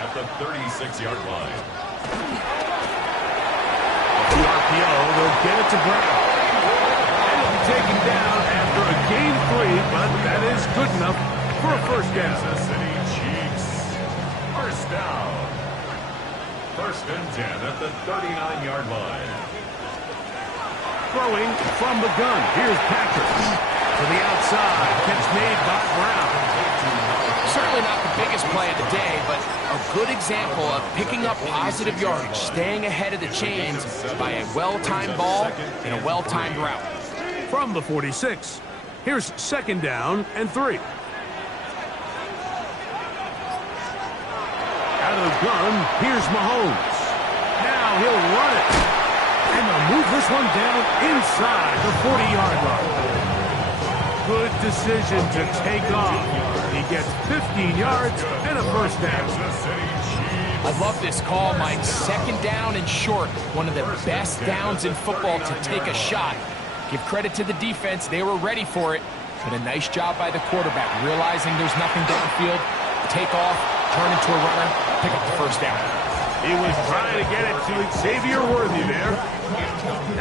At the 36-yard line. The RPO, they'll get it to Brown. And it'll be taken down after a gain 3, but that is good enough for a 1st down. Kansas City Chiefs. 1st down. 1st and 10 at the 39-yard line. Throwing from the gun. Here's Patrick. To the outside. Catch made by Brown. Certainly not the biggest play of the day, but a good example of picking up positive yardage, staying ahead of the chains by a well-timed ball and a well-timed route. From the 46. Here's 2nd down and 3. Out of the gun, here's Mahomes. Now he'll run it. And they'll move this one down inside the 40-yard line. Good decision to take off. He gets 15 yards and a 1st down. I love this call, Mike. 2nd down and short. One of the best downs in football to take a shot. Give credit to the defense. They were ready for it. But a nice job by the quarterback, realizing there's nothing downfield. Take off, turn into a runner, pick up the 1st down. He was trying to get it to Xavier Worthy there.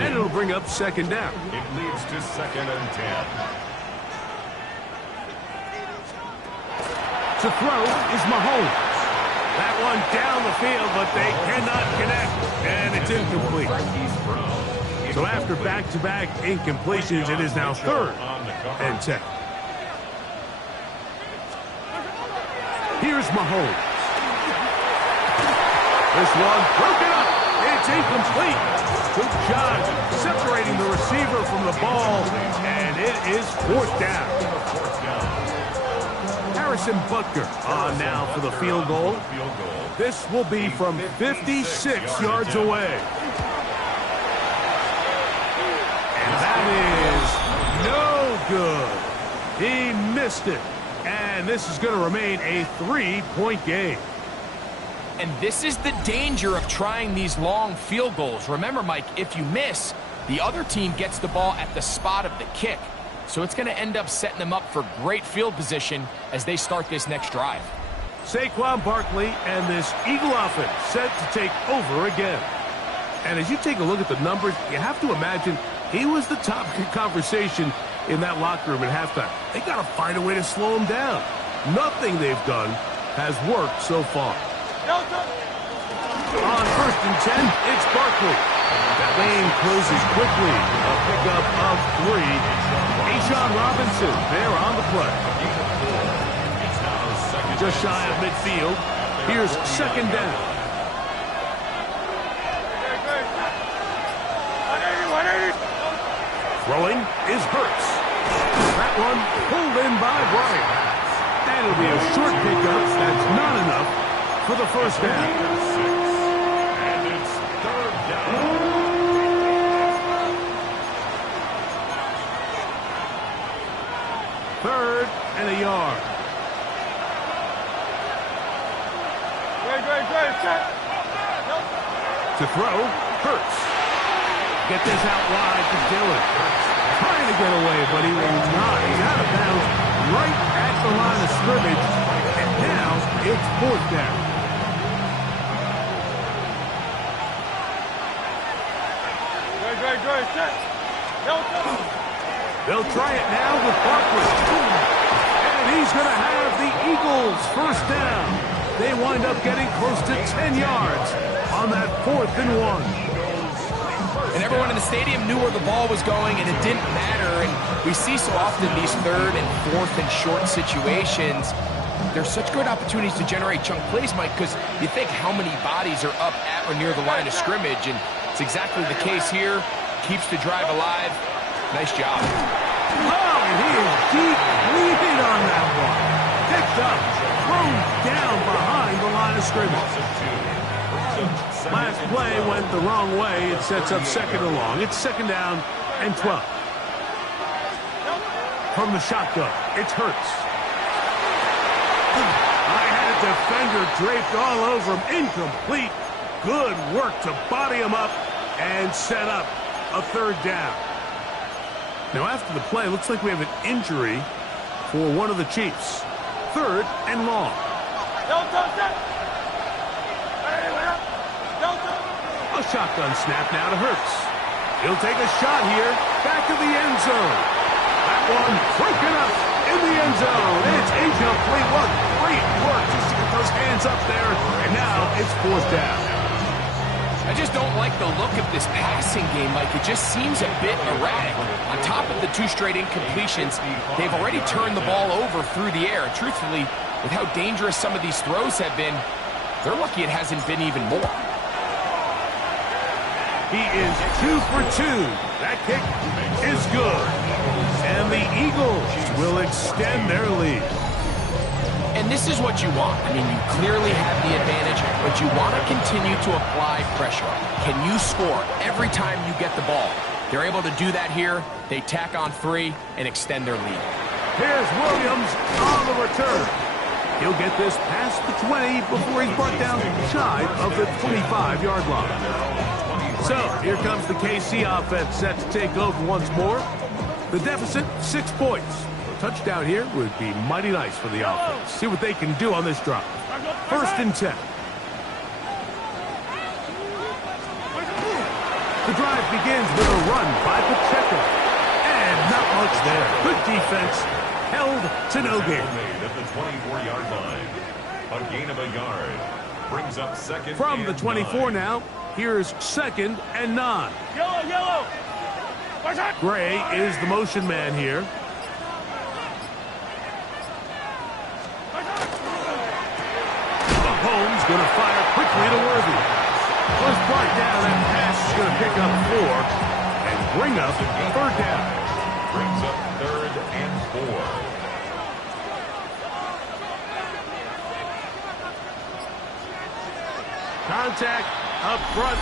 And it'll bring up 2nd down. It leads to 2nd and 10. To throw is Mahomes. That one down the field, but they cannot connect. And it's incomplete. So after back-to-back incompletions, it is now 3rd and 10. Here's Mahomes. This one broken up. It's incomplete. Good job separating the receiver from the ball. And it is 4th down. Harrison Butker on now for the field goal. This will be from 56 yards away. And that is no good. He missed it. And this is going to remain a 3-point game. And this is the danger of trying these long field goals. Remember, Mike, if you miss, the other team gets the ball at the spot of the kick. So it's going to end up setting them up for great field position as they start this next drive. Saquon Barkley and this Eagle offense set to take over again. And as you take a look at the numbers, you have to imagine he was the top conversation in that locker room at halftime. They got to find a way to slow him down. Nothing they've done has worked so far. On 1st and 10, it's Barkley. That lane closes quickly. A pickup of 3. A'Shawn Robinson there on the play. Just shy of midfield. Here's 2nd down. Throwing is Hurts. That one pulled in by Bryant. And it'll be a short pickup. That's not enough for the 1st down. And it's 3rd down. 3rd and a yard. To throw, Hurts. Get this out wide to Dillon. Trying to get away, but he will not. He's out of bounds right at the line of scrimmage. And now it's 4th down. They'll try it now with Barkley. And he's going to have the Eagles 1st down. They wind up getting close to 10 yards on that 4th and 1. And everyone in the stadium knew where the ball was going, and it didn't matter. And we see so often these 3rd and 4th and short situations. There's such good opportunities to generate chunk plays, Mike, because you think how many bodies are up at or near the line of scrimmage, and it's exactly the case here. Keeps the drive alive. Nice job. Oh, and he is deep leading on that one. Picked up, thrown down behind the line of scrimmage. Last play went the wrong way. It sets up 2nd and long. It's 2nd down and 12. From the shotgun, it's Hurts. I had a defender draped all over him. Incomplete. Good work to body him up and set up a 3rd down. Now after the play, looks like we have an injury for one of the Chiefs. 3rd and long. A shotgun snap now to Hurts. He'll take a shot here. Back to the end zone. That one broken up in the end zone. It's incomplete. What great work just to get those hands up there. And now it's 4th down. I just don't like the look of this passing game, Mike. It just seems a bit erratic. On top of the 2 straight incompletions, they've already turned the ball over through the air. Truthfully, with how dangerous some of these throws have been, they're lucky it hasn't been even more. He is 2 for 2. That kick is good. And the Eagles will extend their lead. And this is what you want. I mean, you clearly have the advantage, but you want to continue to apply pressure. Can you score every time you get the ball? They're able to do that here. They tack on 3 and extend their lead. Here's Williams on the return. He'll get this past the 20 before he's brought down shy of the 25-yard line. So, here comes the KC offense set to take over once more. The deficit, 6 points. A touchdown here would be mighty nice for the offense. See what they can do on this drive. 1st and 10. The drive begins with a run by Pacheco. And not much there. Good defense. Held to no gain. At the 24-yard line. A gain of a yard. Brings up 2nd From the and 24 9. now, here's 2nd and 9. Yellow! Gray is the motion man here. Mahomes going to fire quickly to Worthy. Was brought down, and pass is going to pick up 4 and bring up 3rd down. Brings up 3rd and 4. Contact up front.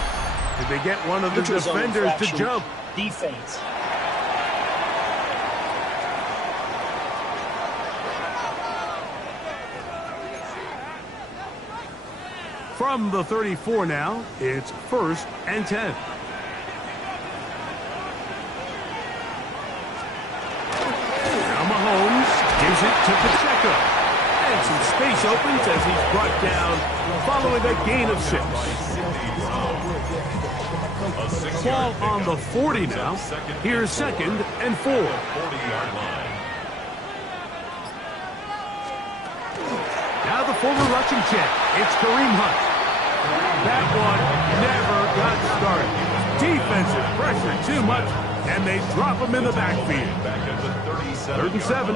Did they get one of the defenders to jump? Defense. From the 34 now, it's 1st and 10. Now Mahomes gives it to Pacheco. And some space opens as he's brought down following a gain of 6. Ball on the 40 now. Here's 2nd and 4. Now the former rushing champ. It's Kareem Hunt. That one never got started. Defensive pressure too much, and they drop him in the backfield. 3rd and 7.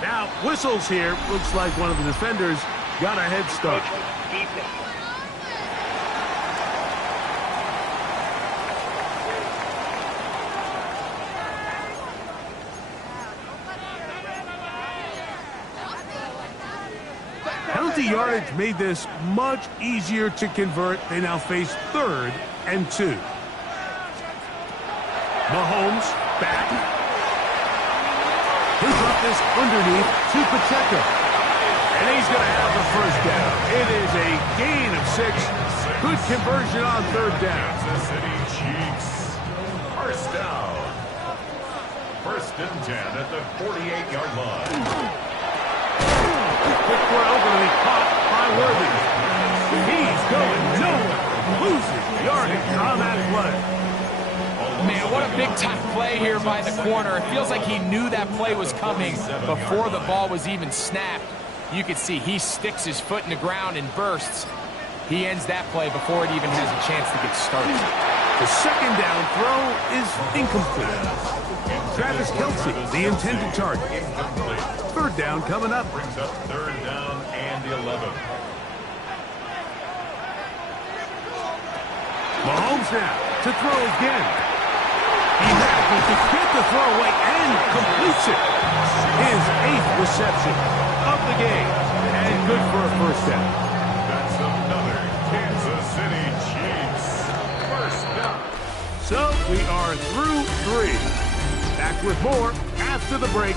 Now, whistles here. Looks like one of the defenders got a head start. Penalty yardage made this much easier to convert. They now face 3rd and 2. Mahomes back. He'll drop this underneath to Pacheco. And he's going to have the 1st down. It is a gain of 6. Good conversion on 3rd down. Kansas City Chiefs. 1st down. 1st and 10 at the 48-yard line. Quick throw going to be caught by Worthy. He's going nowhere. Losing yardage on that play. Man, what a big-time play here by the corner. It feels like he knew that play was coming before the ball was even snapped. You can see he sticks his foot in the ground and bursts. He ends that play before it even has a chance to get started. The 2nd down throw is incomplete. Travis Kelce, the intended target. 3rd down coming up. Brings up 3rd down and 11. Mahomes now to throw again. He manages to get the throw away and completes it. His 8th reception of the game. And good for a 1st down. That's another Kansas City Chiefs 1st down. So we are through 3. Back with more after the break.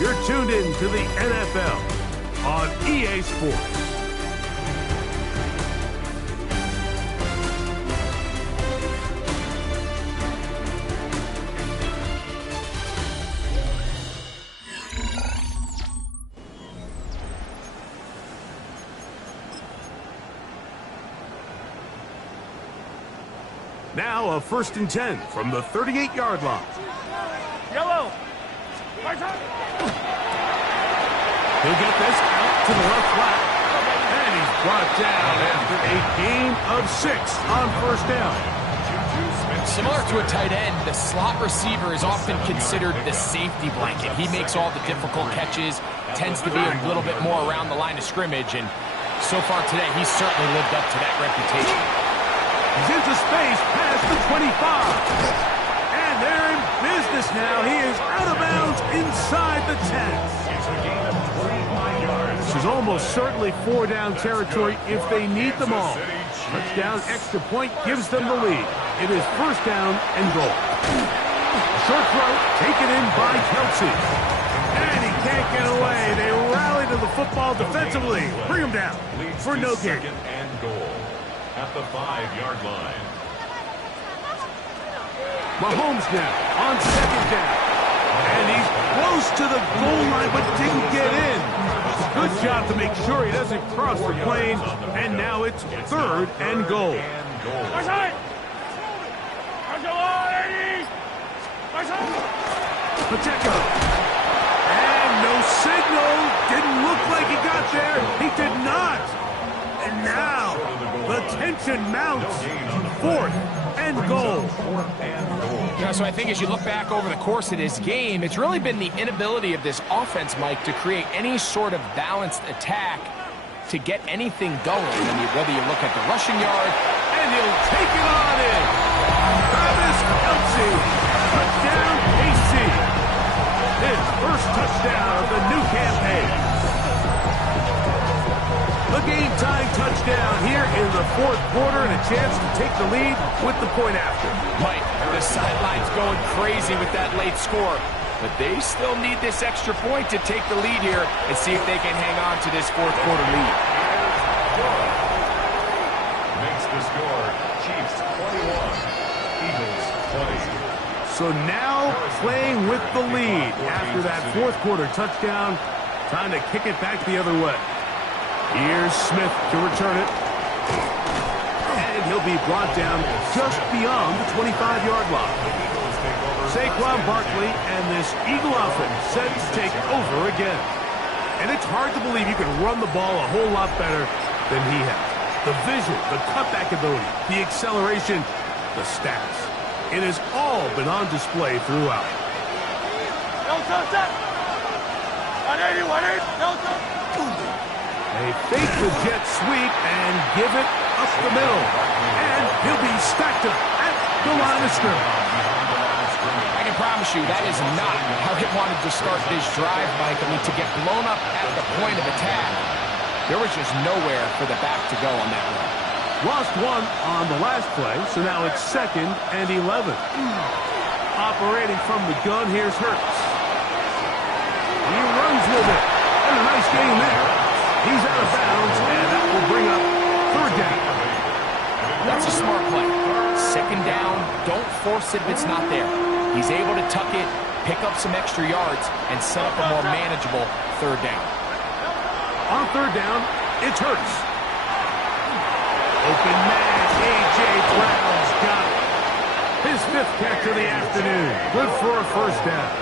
You're tuned in to the NFL on EA Sports. Now a 1st and 10 from the 38-yard line. Yellow. He'll get this out to the left flat. And he's brought down after a gain of 6 on 1st down. Similar to a tight end, the slot receiver is often considered the safety blanket. He makes all the difficult catches, tends to be a little bit more around the line of scrimmage, and so far today, he's certainly lived up to that reputation. He's into space past the 25. And they're in business now. He is out of bounds inside the 10. It's a gain of 25 yards. This is almost certainly 4-down territory if they need them all. Touchdown extra point gives them the lead. It is 1st down and goal. Short throw taken in by Kelce. And he can't get away. They rally to the football defensively. Bring him down for no gain. 2nd and goal at the 5-yard line. Mahomes now on 2nd down. And he's close to the goal line but didn't get in. Good job to make sure he doesn't cross the plane. And now it's 3rd and goal. Pacheco. And no signal. Didn't look like he got there. He did not. And now the tension mounts. 4th and goal. Yeah, so I think as you look back over the course of this game, it's really been the inability of this offense, Mike, to create any sort of balanced attack to get anything going. I mean, whether you look at the rushing yard, And he'll take it on in. Travis Kelce. Touchdown, KC. His 1st touchdown of the new campaign. The game-tying touchdown here in the 4th quarter and a chance to take the lead with the point after. Mike, the sideline's going crazy with that late score, but they still need this extra point to take the lead here and see if they can hang on to this 4th quarter lead. Makes the score Chiefs 21, Eagles 20. So now playing with the lead after that fourth quarter touchdown. Time to kick it back the other way. Here's Smith to return it. And he'll be brought down just beyond the 25-yard line. Saquon Barkley and this Eagle offense set to take over again. And it's hard to believe you can run the ball a whole lot better than he has. The vision, the cutback ability, the acceleration, the stats. It has all been on display throughout. They fake the jet sweep and give it up the middle. And he'll be stacked up at the line of scrimmage. I can promise you that is not how he wanted to start this drive, Mike. I mean, to get blown up at the point of attack, there was just nowhere for the back to go on that run. Lost one on the last play, so now it's 2nd and 11. Operating from the gun, here's Hurts. He runs with it. And a nice gain there. He's out of bounds, and that will bring up 3rd down. That's a smart play. 2nd down, don't force it if it's not there. He's able to tuck it, pick up some extra yards, and set up a more manageable 3rd down. On 3rd down, it's Hurts. Open man, A.J. Brown's got it. His 5th catch of the afternoon. Good for a 1st down.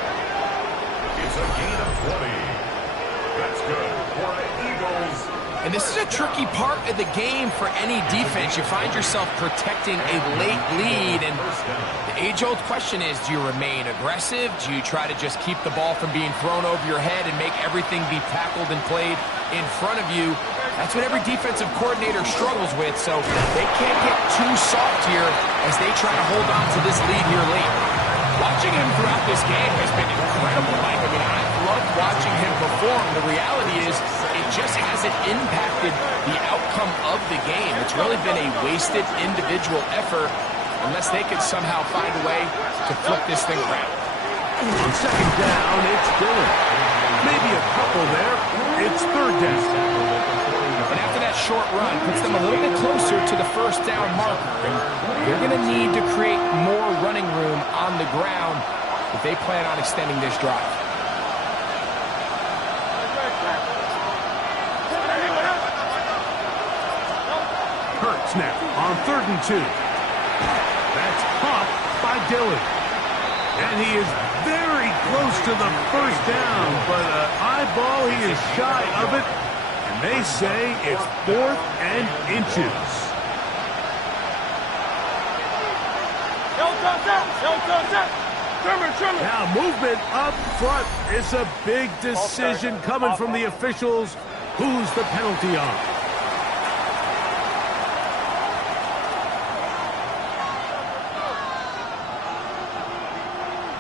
It's a gain of 20. That's good for the Eagles. And this is a tricky part of the game for any defense. You find yourself protecting a late lead, and the age-old question is, do you remain aggressive? Do you try to just keep the ball from being thrown over your head and make everything be tackled and played in front of you? That's what every defensive coordinator struggles with, so they can't get too soft here as they try to hold on to this lead here late. Watching him throughout this game has been incredible, Mike. I mean, I've loved watching him perform. The reality is it just hasn't impacted the outcome of the game. It's really been a wasted individual effort unless they could somehow find a way to flip this thing around. On 2nd down, it's Dillon. Maybe a couple there. It's 3rd down. And after that short run, puts them a little bit closer to the 1st down marker. And they're going to need to create more running room on the ground if they plan on extending this drive. Hurts now on 3rd and 2. That's caught by Dillon. And he is very close to the 1st down, but an eyeball, he is shy of it. And they say it's 4th and inches. Now movement up front. It's a big decision coming from the officials. Who's the penalty on?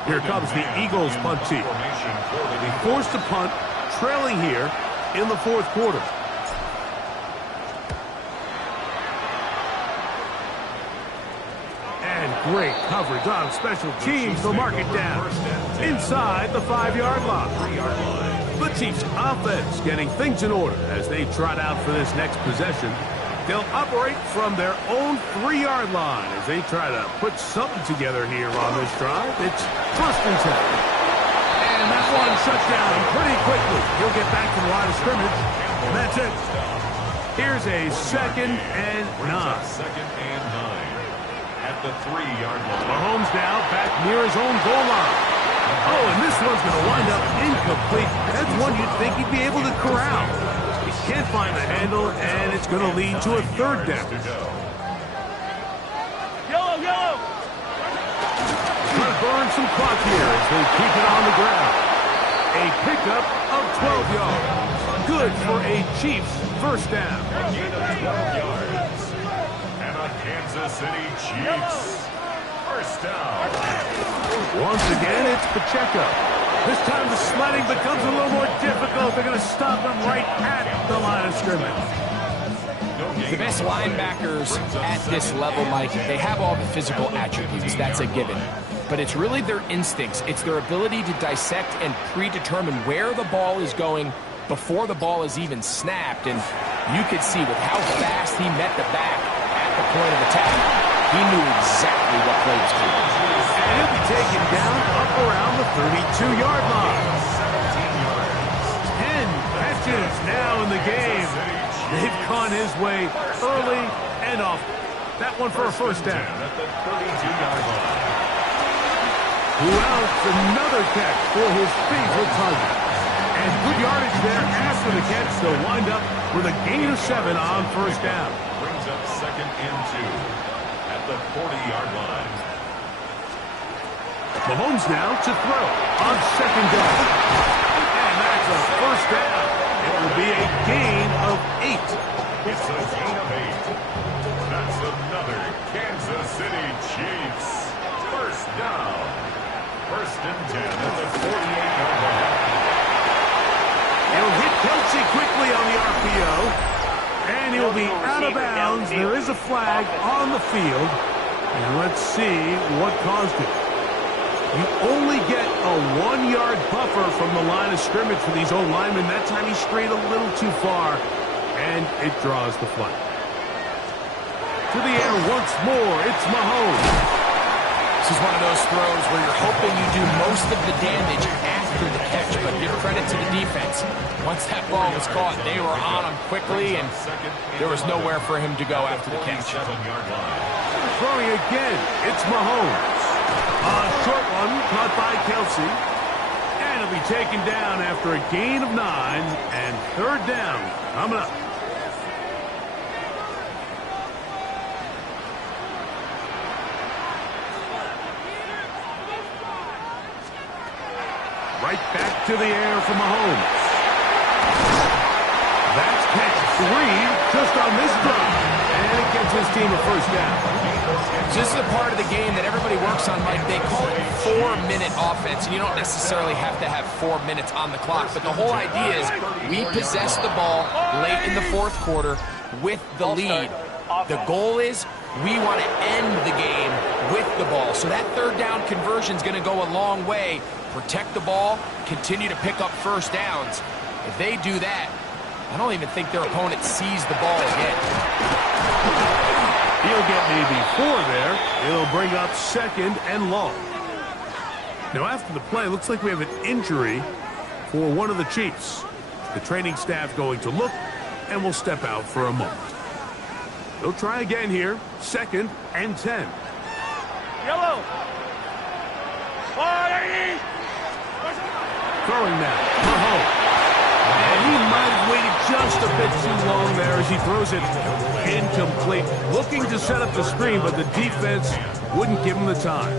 Here comes the Eagles punt team. They forced a punt, trailing here in the 4th quarter. And great coverage on special teams. They'll mark it down inside the 5-yard line. The Chiefs offense getting things in order as they trot out for this next possession. They'll operate from their own 3-yard line as they try to put something together here on this drive. It's 1st and 10. And that one shut down pretty quickly. He'll get back to the line of scrimmage. And that's it. Here's a 2nd and 9. 2nd and 9 at the 3-yard line. Mahomes now back near his own goal line. Oh, and this one's going to wind up incomplete. That's one you'd think he'd be able to corral. He can't find the handle, and it's going to lead to a 3rd down. Yellow! Trying to burn some clock here as they keep it on the ground. A pickup of 12 yards. Good for a Chiefs 1st down. A gain of 12 yards. And a Kansas City Chiefs 1st down. Once again, it's Pacheco. This time the sledding becomes a little more difficult. They're going to stop him right at the line of scrimmage. The best linebackers at this level, Mike, they have all the physical attributes. That's a given. But it's really their instincts. It's their ability to dissect and predetermine where the ball is going before the ball is even snapped. And you could see with how fast he met the back at the point of attack, he knew exactly what play was coming. And he'll be taken down up around the 32-yard line. 10 catches now in the game. They've gone his way early and often. That one for a first down. At the 32-yard line. Who else? Another catch for his favorite target. And good yardage there after the catch. They'll wind up with a gain of 7 on first down. Brings up 2nd and 2 at the 40-yard line. Mahomes now to throw on 2nd down. And that's a first down. It will be a gain of 8. It's a gain of 8. That's another Kansas City Chiefs first down. 1st and 10 at the 48-yard line. He'll hit Kelsey quickly on the RPO. And he'll be out of bounds. There is a flag on the field. And let's see what caused it. You only get a 1-yard buffer from the line of scrimmage for these old linemen. That time he strayed a little too far. And it draws the flag. To the air once more. It's Mahomes. This is one of those throws where you're hoping you do most of the damage after the catch, but give credit to the defense. Once that ball was caught, they were on him quickly, and there was nowhere for him to go after the catch. Throwing again, it's Mahomes. A short one caught by Kelsey. And he'll be taken down after a gain of 9, and 3rd down coming up. Right back to the air for Mahomes. That's catch 3 just on this drive. And it gets his team a first down. This is the part of the game that everybody works on, Mike. They call it 4-minute offense, and you don't necessarily have to have 4 minutes on the clock. But the whole idea is we possess the ball late in the 4th quarter with the lead. The goal is we want to end the game with the ball. So that 3rd down conversion is going to go a long way. Protect the ball, continue to pick up first downs. If they do that, I don't even think their opponent sees the ball again. He'll get maybe 4 there. It'll bring up 2nd and long. Now after the play, looks like we have an injury for one of the Chiefs. The training staff going to look and will step out for a moment. They'll try again here. 2nd and 10. Yellow. Throwing now. Mahomes. And he might have waited just a bit too long there as he throws it incomplete. Looking to set up the screen, but the defense wouldn't give him the time.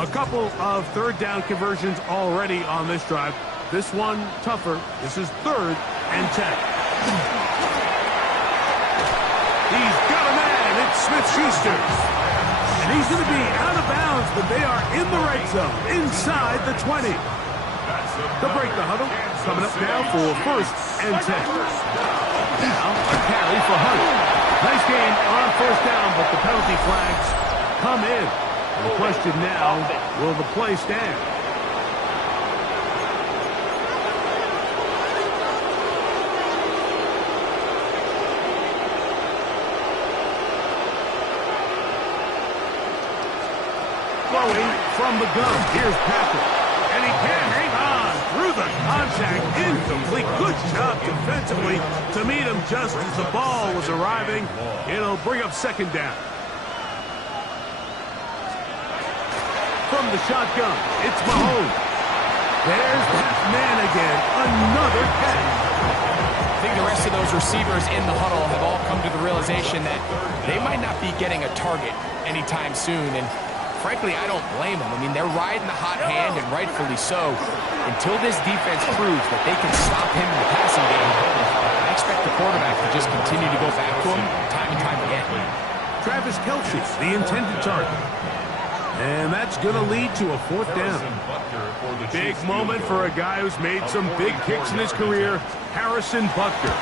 A couple of 3rd down conversions already on this drive. This one tougher. This is 3rd and 10. He's got a man. It's Smith-Schuster. And he's going to be out of bounds, but they are in the right zone, inside the 20. They'll break the huddle. Coming up now for 1st and 10. Now a carry for Hunt. Nice gain on 1st down, but the penalty flags come in. And the question now, will the play stand? Throwing from the gun. Here's Patrick. And he can't hang on through the contact. Incomplete. Good job defensively to meet him just as the ball was arriving. It'll bring up 2nd down. From the shotgun, it's Mahomes. There's that man again. Another catch. I think the rest of those receivers in the huddle have all come to the realization that they might not be getting a target anytime soon. And frankly, I don't blame them. I mean, they're riding the hot hand, and rightfully so. Until this defense proves that they can stop him in the passing game, I expect the quarterback to just continue to go back to him time and time again. Travis Kelce, the intended target. And that's going to lead to a 4th down. Big moment for a guy who's made some big kicks in his career, Harrison Butker.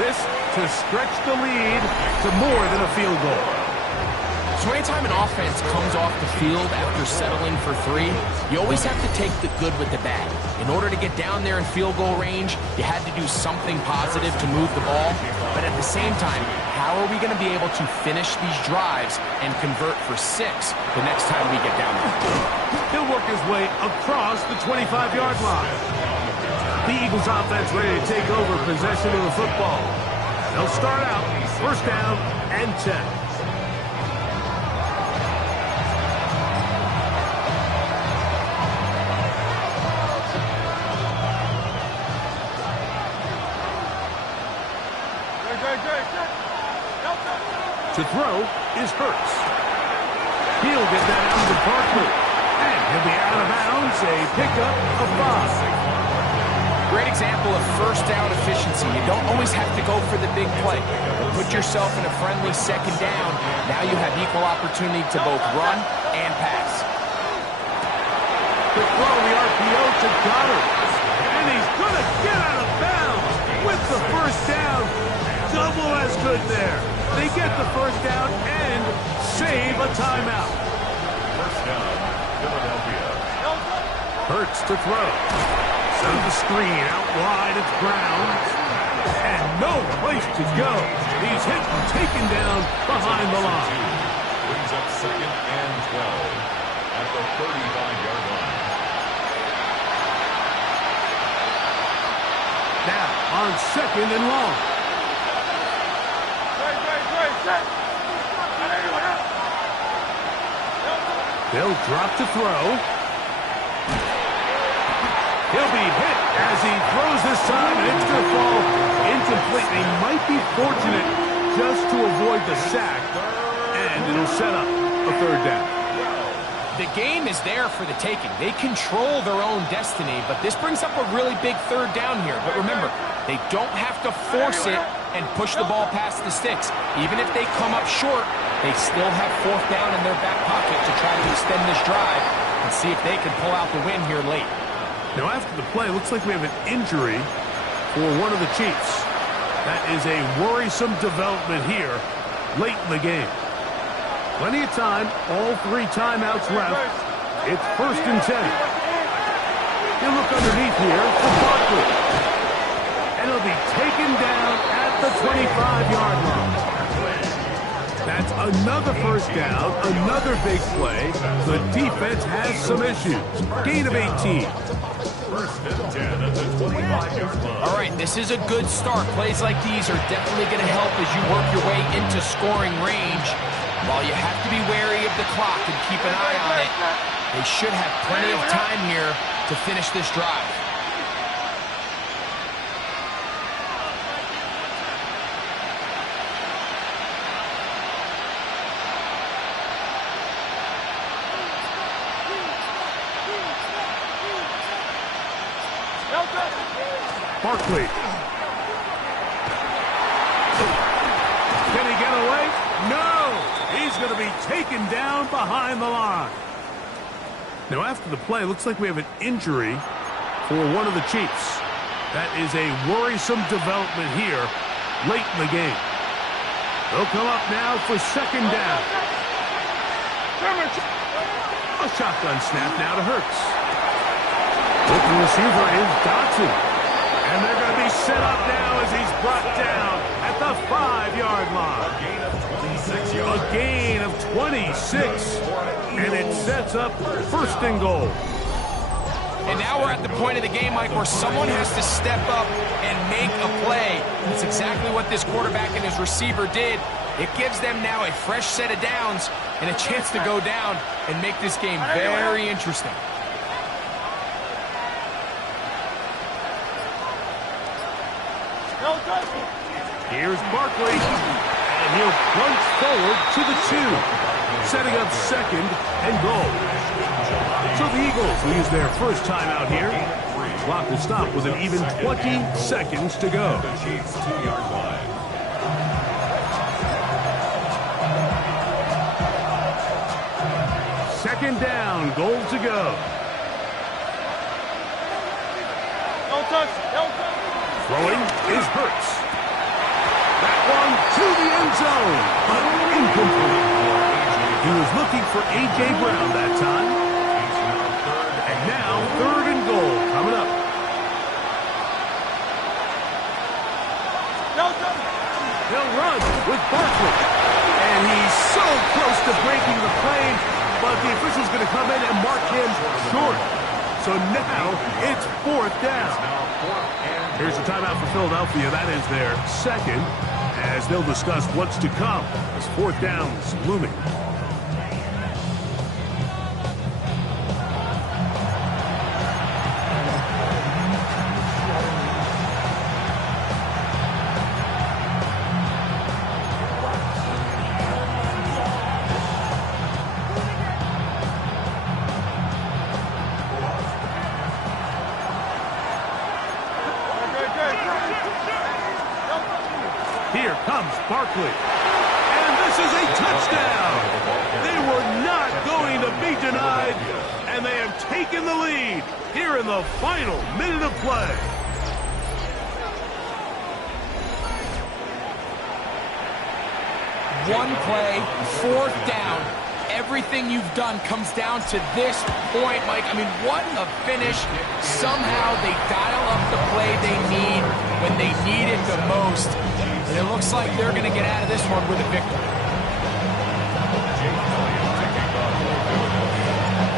This to stretch the lead to more than a field goal. So anytime an offense comes off the field after settling for 3, you always have to take the good with the bad. In order to get down there in field goal range, you had to do something positive to move the ball. But at the same time, how are we going to be able to finish these drives and convert for 6 the next time we get down there? He'll work his way across the 25-yard line. The Eagles offense ready to take over possession of the football. They'll start out first down and 10. To throw is Hurts. He'll get that out to Barkley. And he'll be out of bounds, a pickup of 5. Great example of first down efficiency. You don't always have to go for the big play. Put yourself in a friendly second down. Now you have equal opportunity to both run and pass. The throw, the RPO to Goddard. And he's going to get out of bounds with the first down. Double as good there. They get the first down and save a timeout. First down, Philadelphia. Hurts to throw. Sends the screen out wide. It's Brown. And no place to go. He's hit and taken down behind the line. Brings up second and 12 at the 35-yard line. Now on second and long. They'll drop to throw. He'll be hit as he throws this time, and it's going to fall incomplete. They might be fortunate just to avoid the sack, and it'll set up a third down. The game is there for the taking. They control their own destiny, but this brings up a really big third down here. But remember, they don't have to force it and push the ball past the sticks. Even if they come up short, they still have fourth down in their back pocket to try to extend this drive and see if they can pull out the win here late. Now after the play, looks like we have an injury for one of the Chiefs. That is a worrisome development here late in the game. Plenty of time, all 3 timeouts left. It's first and 10. He'll look underneath here for Barkley. And he'll be taken down at the 25-yard line. That's another first down, another big play. The defense has some issues. Gain of 18. First and 10 at the 25-yard line. All right, this is a good start. Plays like these are definitely going to help as you work your way into scoring range. While you have to be wary of the clock and keep an eye on it, they should have plenty of time here to finish this drive. Barkley. Can he get away? No! He's going to be taken down behind the line. Now after the play, looks like we have an injury for one of the Chiefs. That is a worrisome development here late in the game. They'll come up now for second down. A shotgun snap now to Hurts. Looking receiver is Dotson. And they're going to be set up now as he's brought down at the 5-yard line. A gain of 26. And it sets up first and goal. And now we're at the point of the game, Mike, where someone has to step up and make a play. That's exactly what this quarterback and his receiver did. It gives them now a fresh set of downs and a chance to go down and make this game very interesting. Here's Barkley, and he'll plunge forward to the 2, setting up second and goal. So the Eagles will use their first timeout here. Clock will stop with an even 20 seconds to go. Second down, goal to go. Throwing is Hurts. That one to the end zone, but incomplete. looking for A.J. Brown that time. And now, 3rd and goal coming up. They'll run with Barkley. And he's so close to breaking the play, but the official's going to come in and mark him short. So now it's 4th down. Here's the timeout for Philadelphia. That is their 2nd, as they'll discuss what's to come as 4th down is looming. Here comes Barkley. And this is a touchdown. They were not going to be denied. And they have taken the lead here in the final minute of play. One play, 4th down. Everything you've done comes down to this point, Mike. I mean, what a finish. Somehow they dial up the play they need when they need it the most. And it looks like they're going to get out of this one with a victory.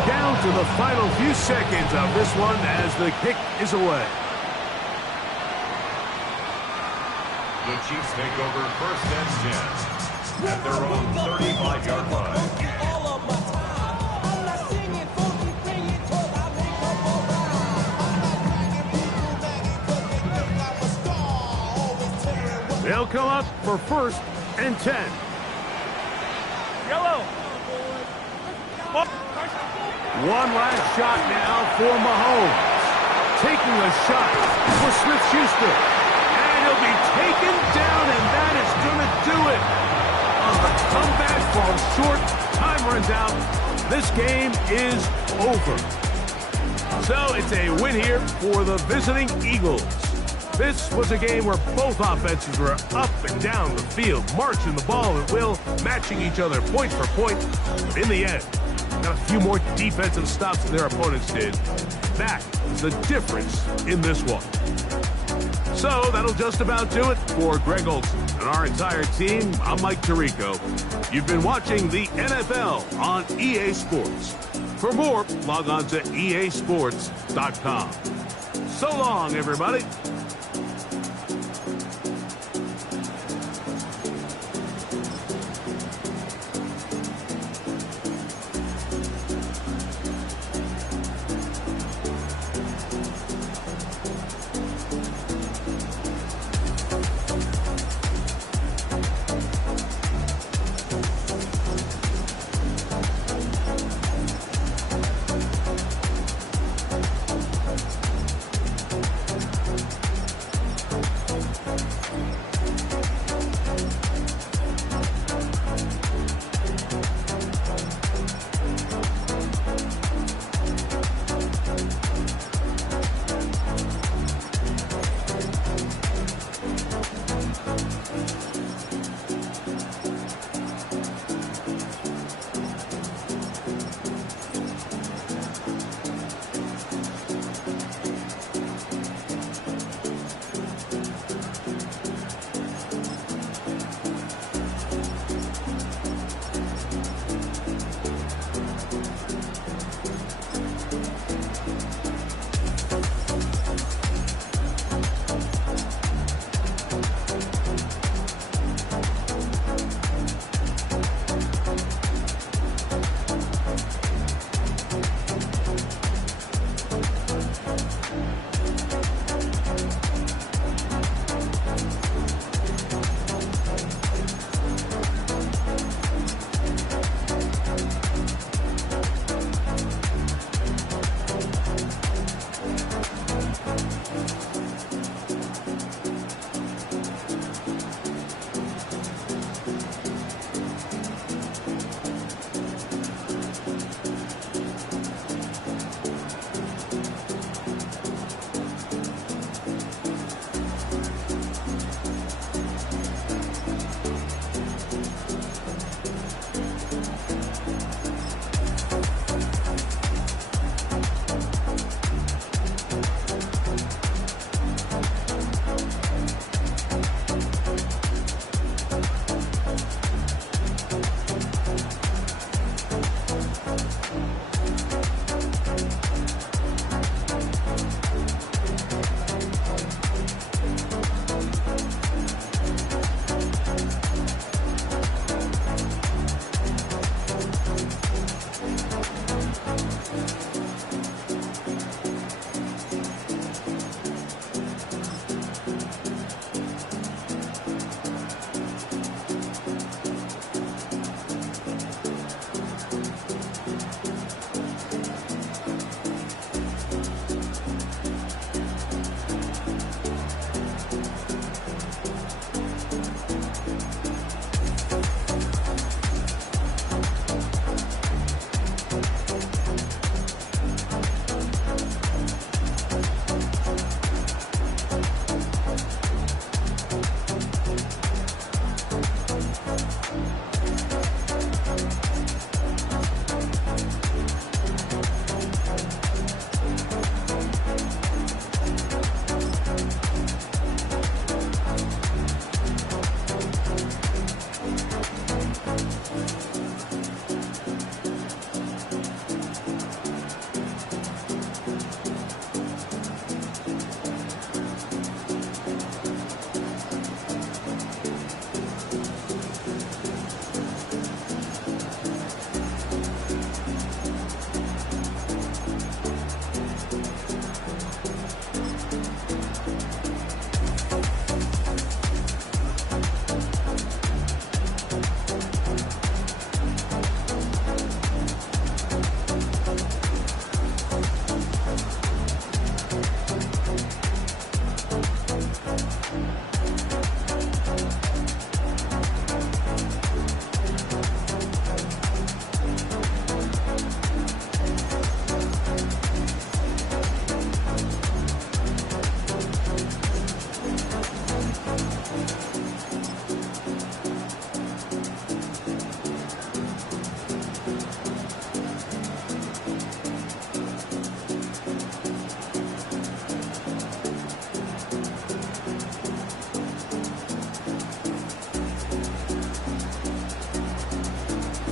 Down to the final few seconds of this one as the kick is away. The Chiefs take over 1st and 10 at their own 35-yard line. They'll come up for 1st and 10. Yellow. One last shot now for Mahomes. Taking a shot for Smith-Schuster. And he'll be taken down, and that is going to do it. On the comeback falls short. Time runs out. This game is over. So it's a win here for the visiting Eagles. This was a game where both offenses were up and down the field, marching the ball at will, matching each other point for point. But in the end, got a few more defensive stops than their opponents did. That is the difference in this one. So that'll just about do it for Greg Olson and our entire team. I'm Mike Tirico. You've been watching the NFL on EA Sports. For more, log on to easports.com. So long, everybody.